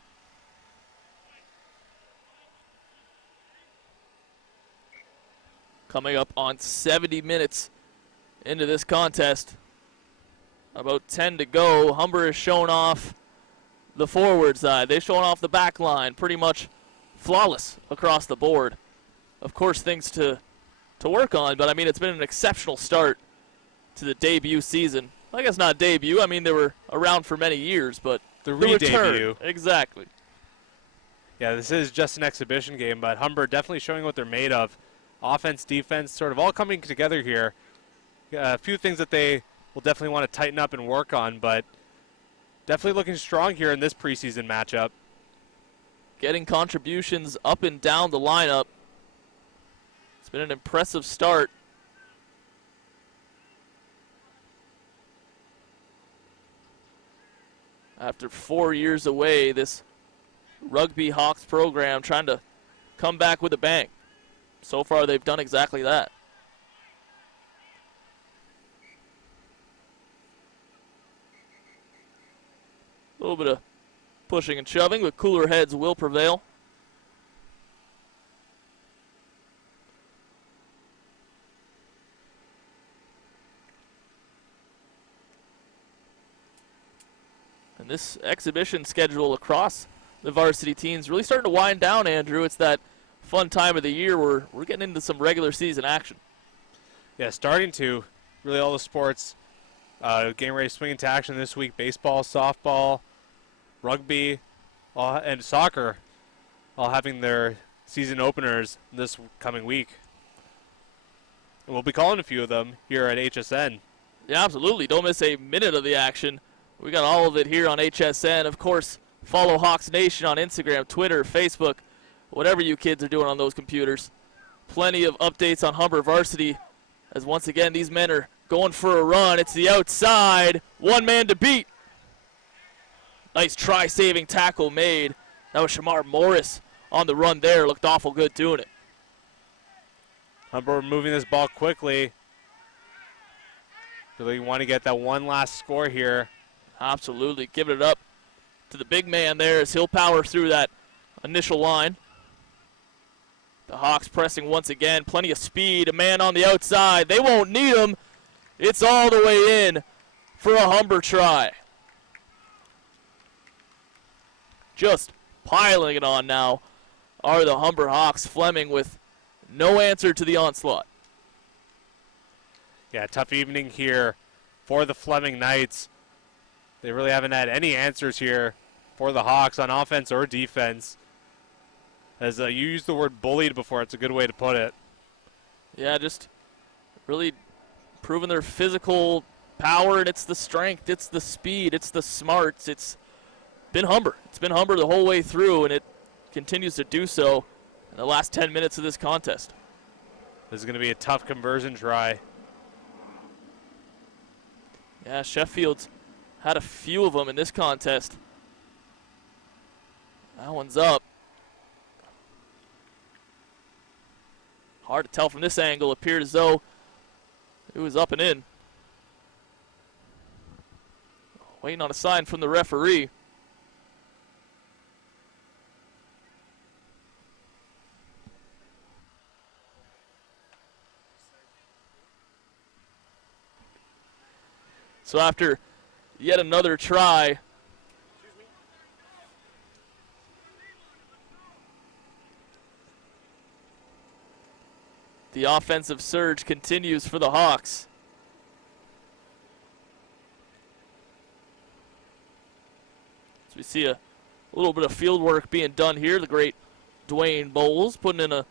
Coming up on 70 minutes into this contest. About 10 to go. Humber has shown off the forward side. They've shown off the back line. Pretty much flawless across the board. Of course, things to work on, but I mean, it's been an exceptional start to the debut season. I guess not debut. I mean, they were around for many years, but the re-debut. Exactly. Yeah, this is just an exhibition game, but Humber definitely showing what they're made of. Offense, defense, sort of all coming together here. A few things that they will definitely want to tighten up and work on, but definitely looking strong here in this preseason matchup. Getting contributions up and down the lineup. It's been an impressive start. After 4 years away, this Rugby Hawks program trying to come back with a bang. So far, they've done exactly that. A little bit of pushing and shoving, but cooler heads will prevail. And this exhibition schedule across the varsity teams really starting to wind down, Andrew. It's that fun time of the year where we're getting into some regular season action. Yeah, starting to. Really all the sports getting ready to swing into action this week. Baseball, softball, rugby, and soccer all having their season openers this coming week. And we'll be calling a few of them here at HSN. Yeah, absolutely. Don't miss a minute of the action. We got all of it here on HSN. Of course, follow Hawks Nation on Instagram, Twitter, Facebook, whatever you kids are doing on those computers. Plenty of updates on Humber varsity as once again these men are going for a run. It's the outside. One man to beat. Nice try-saving tackle made. That was Shamar Morris on the run there. Looked awful good doing it. Humber moving this ball quickly. Really want to get that one last score here. Absolutely. Give it up to the big man there as he'll power through that initial line. The Hawks pressing once again. Plenty of speed. A man on the outside. They won't need him. It's all the way in for a Humber try. Just piling it on now are the Humber Hawks. Fleming with no answer to the onslaught. Yeah, tough evening here for the Fleming Knights. They really haven't had any answers here for the Hawks on offense or defense. As you used the word bullied before, it's a good way to put it. Yeah, just really proving their physical power, and it's the strength, it's the speed, it's the smarts. It's been Humber. It's been Humber the whole way through, and it continues to do so. in the last 10 minutes of this contest. This is going to be a tough conversion try. Yeah, Sheffield's had a few of them in this contest. That one's up. Hard to tell from this angle. Appeared as though it was up and in. Waiting on a sign from the referee. So after yet another try, the offensive surge continues for the Hawks. So we see a little bit of field work being done here. The great Dwayne Bowles putting in a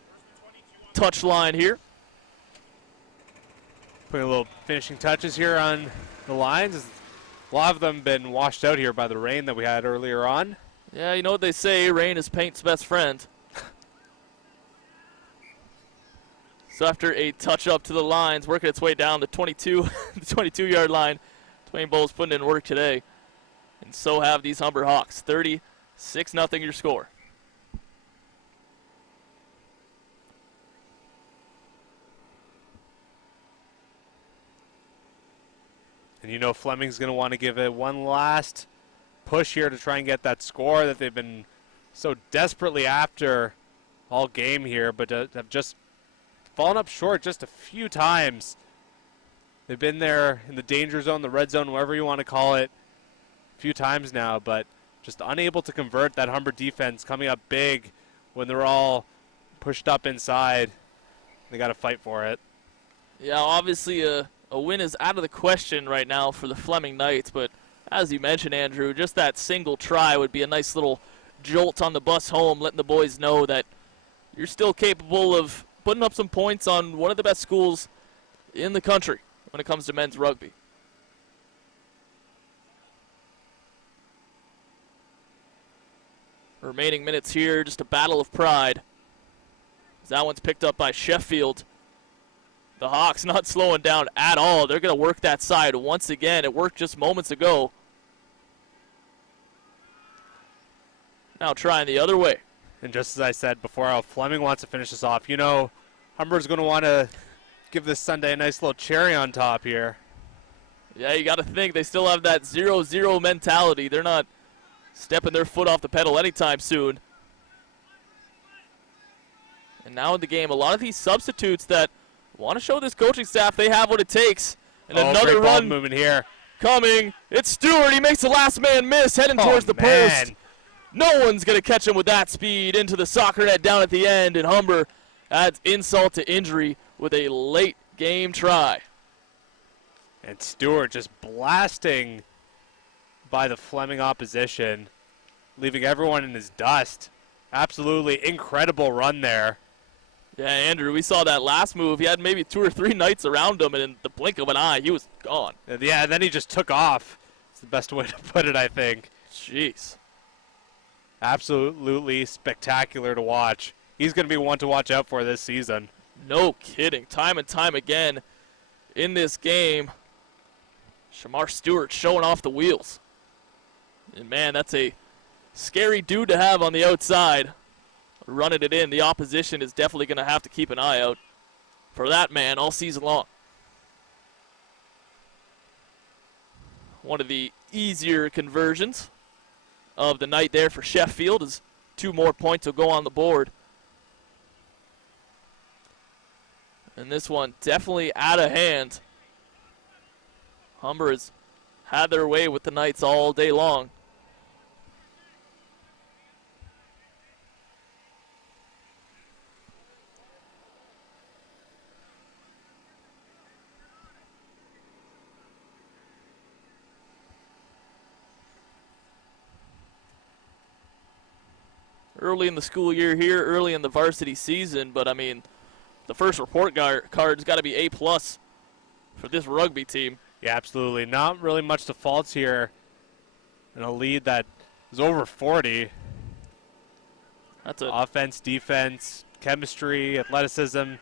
touch line here. Putting a little finishing touches here on the lines. A lot of them been washed out here by the rain that we had earlier on. Yeah, you know what they say, rain is paint's best friend. So after a touch up to the lines, working its way down the 22-yard line, Dwayne Bowles putting in work today. And so have these Humber Hawks. 36-0 your score. And you know Fleming's going to want to give it one last push here to try and get that score that they've been so desperately after all game here, but have just fallen up short just a few times. They've been there in the danger zone, the red zone, whatever you want to call it, a few times now, but just unable to convert. That Humber defense coming up big when they're all pushed up inside. They got to fight for it. Yeah, obviously a win is out of the question right now for the Fleming Knights, but as you mentioned, Andrew, just that single try would be a nice little jolt on the bus home, letting the boys know that you're still capable of putting up some points on one of the best schools in the country when it comes to men's rugby. Remaining minutes here, just a battle of pride. That one's picked up by Sheffield. The Hawks not slowing down at all. They're going to work that side once again. It worked just moments ago. Now trying the other way. And just as I said before, Fleming wants to finish this off. You know, Humber's going to want to give this Sunday a nice little cherry on top here. Yeah, you got to think they still have that 0-0 mentality. They're not stepping their foot off the pedal anytime soon. And now in the game, a lot of these substitutes that want to show this coaching staff they have what it takes. And another great ball run movement here. Coming. It's Stewart. He makes the last man miss, heading towards the post. No one's going to catch him with that speed into the soccer net down at the end, and Humber adds insult to injury with a late game try. And Stewart just blasting by the Fleming opposition, leaving everyone in his dust. Absolutely incredible run there. Yeah, Andrew, we saw that last move. He had maybe 2 or 3 Knights around him, and in the blink of an eye, he was gone. Yeah, and then he just took off. It's the best way to put it, I think. Jeez. Absolutely spectacular to watch. He's going to be one to watch out for this season. No kidding. Time and time again in this game, Shamar Stewart showing off the wheels. And, man, that's a scary dude to have on the outside. Running it in, the opposition is definitely going to have to keep an eye out for that man all season long. One of the easier conversions of the night there for Sheffield as 2 more points will go on the board. And this one definitely out of hand. Humber has had their way with the Knights all day long. Early in the school year here, early in the varsity season, but I mean, the first report card's got to be A+ for this rugby team. Yeah, absolutely. Not really much to faults here in a lead that is over 40. That's a offense, defense, chemistry, athleticism,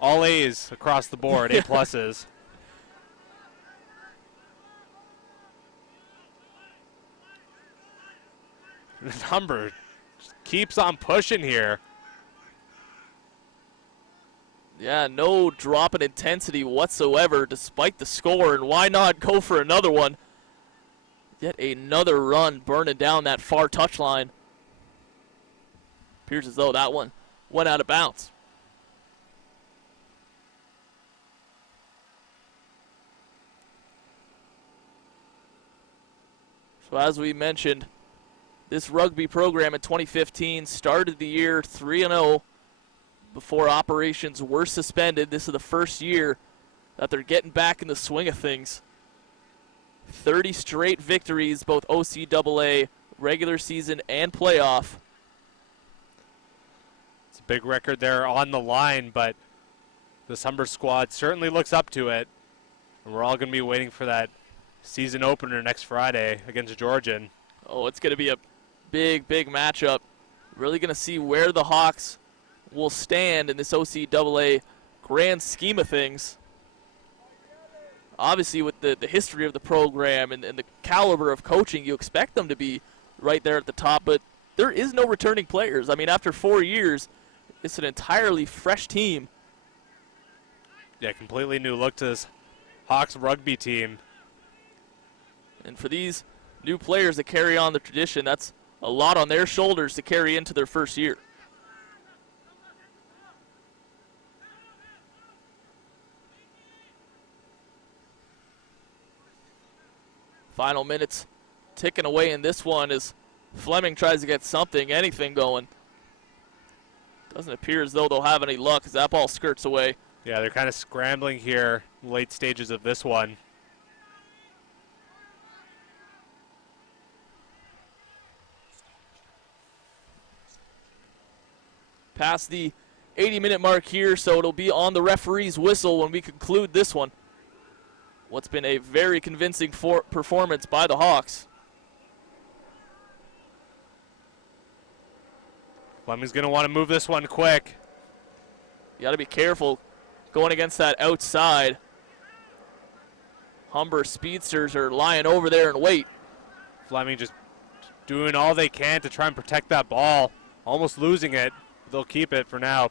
all A's across the board, A pluses. Humber just keeps on pushing here. Yeah, no drop in intensity whatsoever despite the score, and why not go for another one? Yet another run burning down that far touchline. Appears as though that one went out of bounds. So as we mentioned, this rugby program in 2015 started the year 3-0 before operations were suspended. This is the first year that they're getting back in the swing of things. 30 straight victories, both OCAA, regular season, and playoff. It's a big record there on the line, but this Humber squad certainly looks up to it. And we're all going to be waiting for that season opener next Friday against Georgian. Oh, it's going to be a big, big matchup. Really going to see where the Hawks will stand in this OCAA grand scheme of things. Obviously, with the history of the program and the caliber of coaching, you expect them to be right there at the top, but there is no returning players. I mean, after 4 years, it's an entirely fresh team. Yeah, completely new look to this Hawks rugby team. And for these new players to carry on the tradition, that's a lot on their shoulders to carry into their first year. Final minutes ticking away in this one as Fleming tries to get something, anything going. Doesn't appear as though they'll have any luck as that ball skirts away. Yeah, they're kind of scrambling here late stages of this one. Past the 80-minute mark here, so it'll be on the referee's whistle when we conclude this one. What's been a very convincing performance by the Hawks. Fleming's going to want to move this one quick. You got to be careful going against that outside. Humber speedsters are lying over there and wait. Fleming just doing all they can to try and protect that ball. Almost losing it. They'll keep it for now.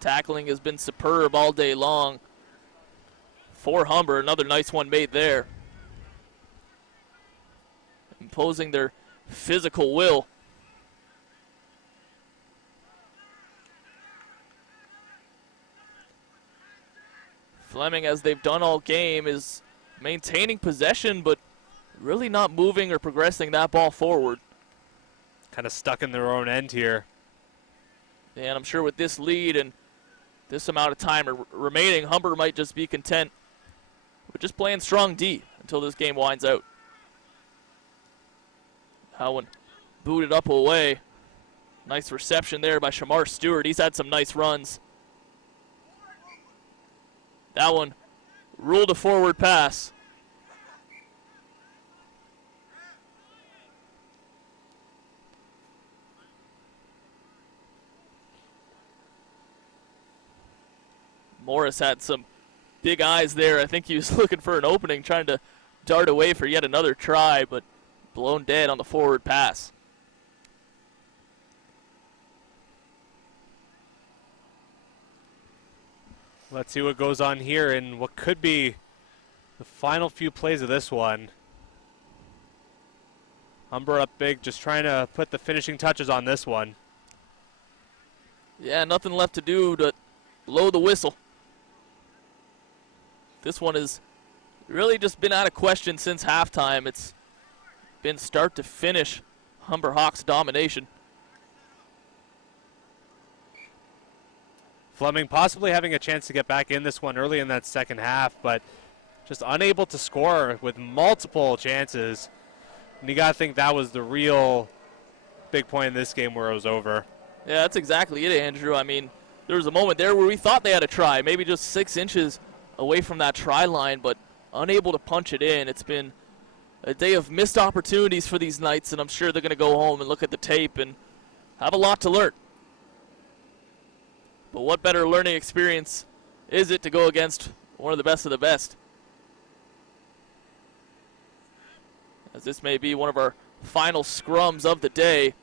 Tackling has been superb all day long for Humber. Another nice one made there. Imposing their physical will. Fleming, as they've done all game, is maintaining possession, but really not moving or progressing that ball forward. Kind of stuck in their own end here. And I'm sure with this lead and this amount of time remaining, Humber might just be content with just playing strong D until this game winds out. Howen booted up away. Nice reception there by Shamar Stewart. He's had some nice runs. That one ruled a forward pass. Morris had some big eyes there. I think he was looking for an opening, trying to dart away for yet another try, but blown dead on the forward pass. Let's see what goes on here in what could be the final few plays of this one. Humber up big, just trying to put the finishing touches on this one. Yeah, nothing left to do to blow the whistle. This one has really just been out of question since halftime. It's been start to finish Humber Hawks domination. Fleming possibly having a chance to get back in this one early in that second half, but just unable to score with multiple chances. And you got to think that was the real big point in this game where it was over. Yeah, that's exactly it, Andrew. I mean, there was a moment there where we thought they had a try, maybe just 6 inches away from that try line, but unable to punch it in. It's been a day of missed opportunities for these Knights, and I'm sure they're going to go home and look at the tape and have a lot to learn. But what better learning experience is it to go against one of the best? As this may be one of our final scrums of the day.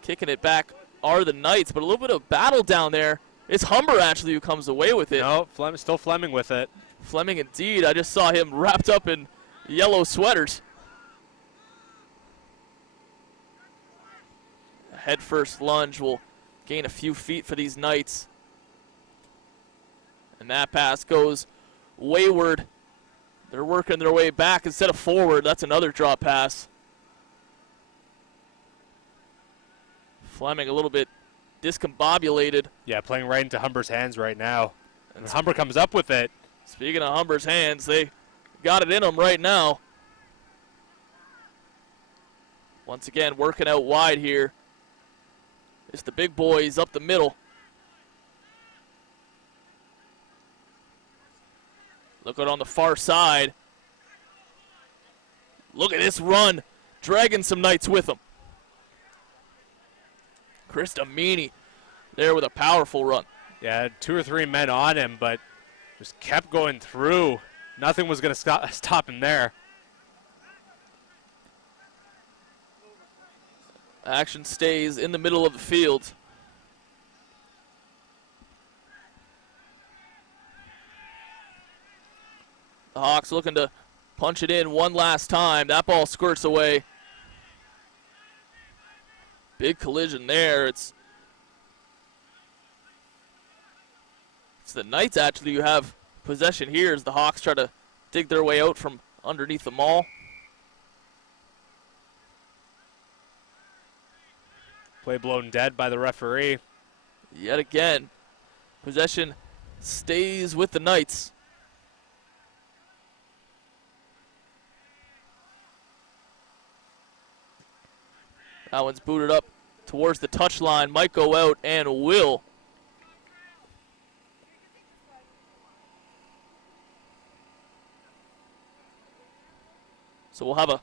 Kicking it back are the Knights, but a little bit of battle down there. It's Humber actually who comes away with it. No, still Fleming with it. Fleming indeed. I just saw him wrapped up in yellow sweaters. A head first lunge will gain a few feet for these Knights. And that pass goes wayward. They're working their way back instead of forward. That's another drop pass. Fleming a little bit discombobulated. Yeah, playing right into Humber's hands right now. And Humber comes up with it. Speaking of Humber's hands, they got it in them right now. Once again, working out wide here. It's the big boys up the middle. Look out on the far side. Look at this run. Dragging some Knights with them. Chris Damini there with a powerful run. Yeah, 2 or 3 men on him, but just kept going through. Nothing was going to stop him there. Action stays in the middle of the field. The Hawks looking to punch it in one last time. That ball squirts away. Big collision there. It's the Knights actually who have possession here as the Hawks try to dig their way out from underneath the maul. Play blown dead by the referee. Yet again, possession stays with the Knights. That one's booted up towards the touchline. Might go out and will. So we'll have a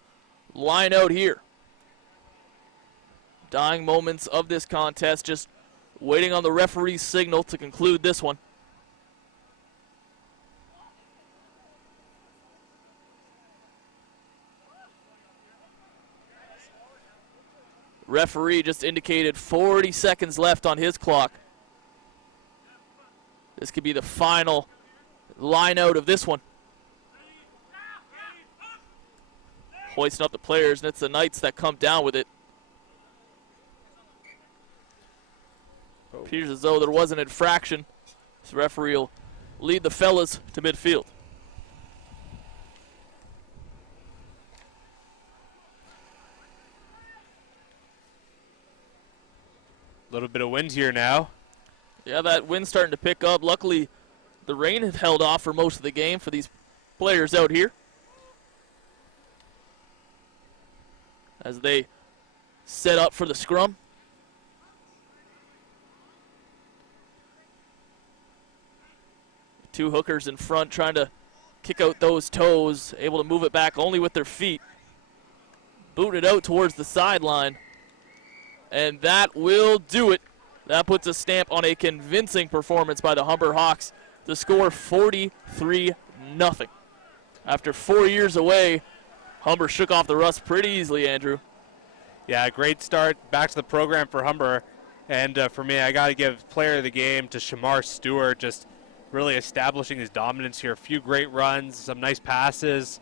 line out here. Dying moments of this contest, just waiting on the referee's signal to conclude this one. Referee just indicated 40 seconds left on his clock. This could be the final line out of this one. Hoisting up the players, and it's the Knights that come down with it. Appears as though there was an infraction. This referee will lead the fellas to midfield. A little bit of wind here now. Yeah, that wind's starting to pick up. Luckily, the rain had held off for most of the game for these players out here, as they set up for the scrum. Two hookers in front trying to kick out those toes, able to move it back only with their feet. Boot it out towards the sideline. And that will do it. That puts a stamp on a convincing performance by the Humber Hawks to score 43-0. After 4 years away, Humber shook off the rust pretty easily, Andrew. Yeah, great start back to the program for Humber. And for me, I got to give player of the game to Shamar Stewart, just really establishing his dominance here. A few great runs, some nice passes,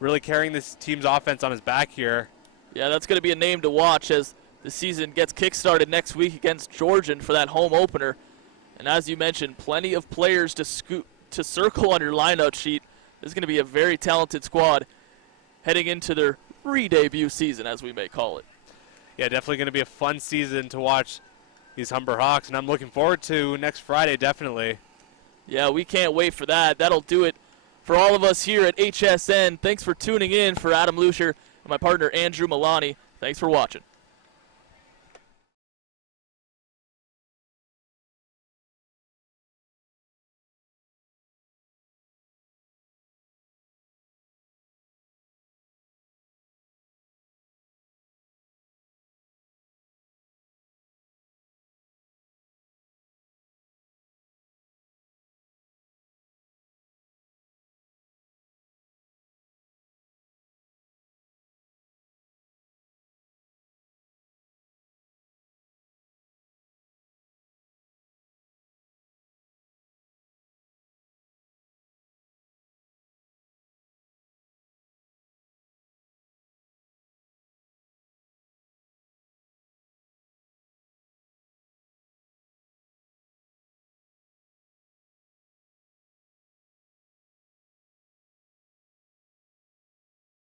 really carrying this team's offense on his back here. Yeah, that's going to be a name to watch as the season gets kick-started next week against Georgian for that home opener. And as you mentioned, plenty of players to circle on your lineout sheet. This is going to be a very talented squad heading into their re-debut season, as we may call it. Yeah, definitely going to be a fun season to watch these Humber Hawks, and I'm looking forward to next Friday, definitely. Yeah, we can't wait for that. That'll do it for all of us here at HSN. Thanks for tuning in. For Adam Lucier and my partner Andrew Milani, thanks for watching.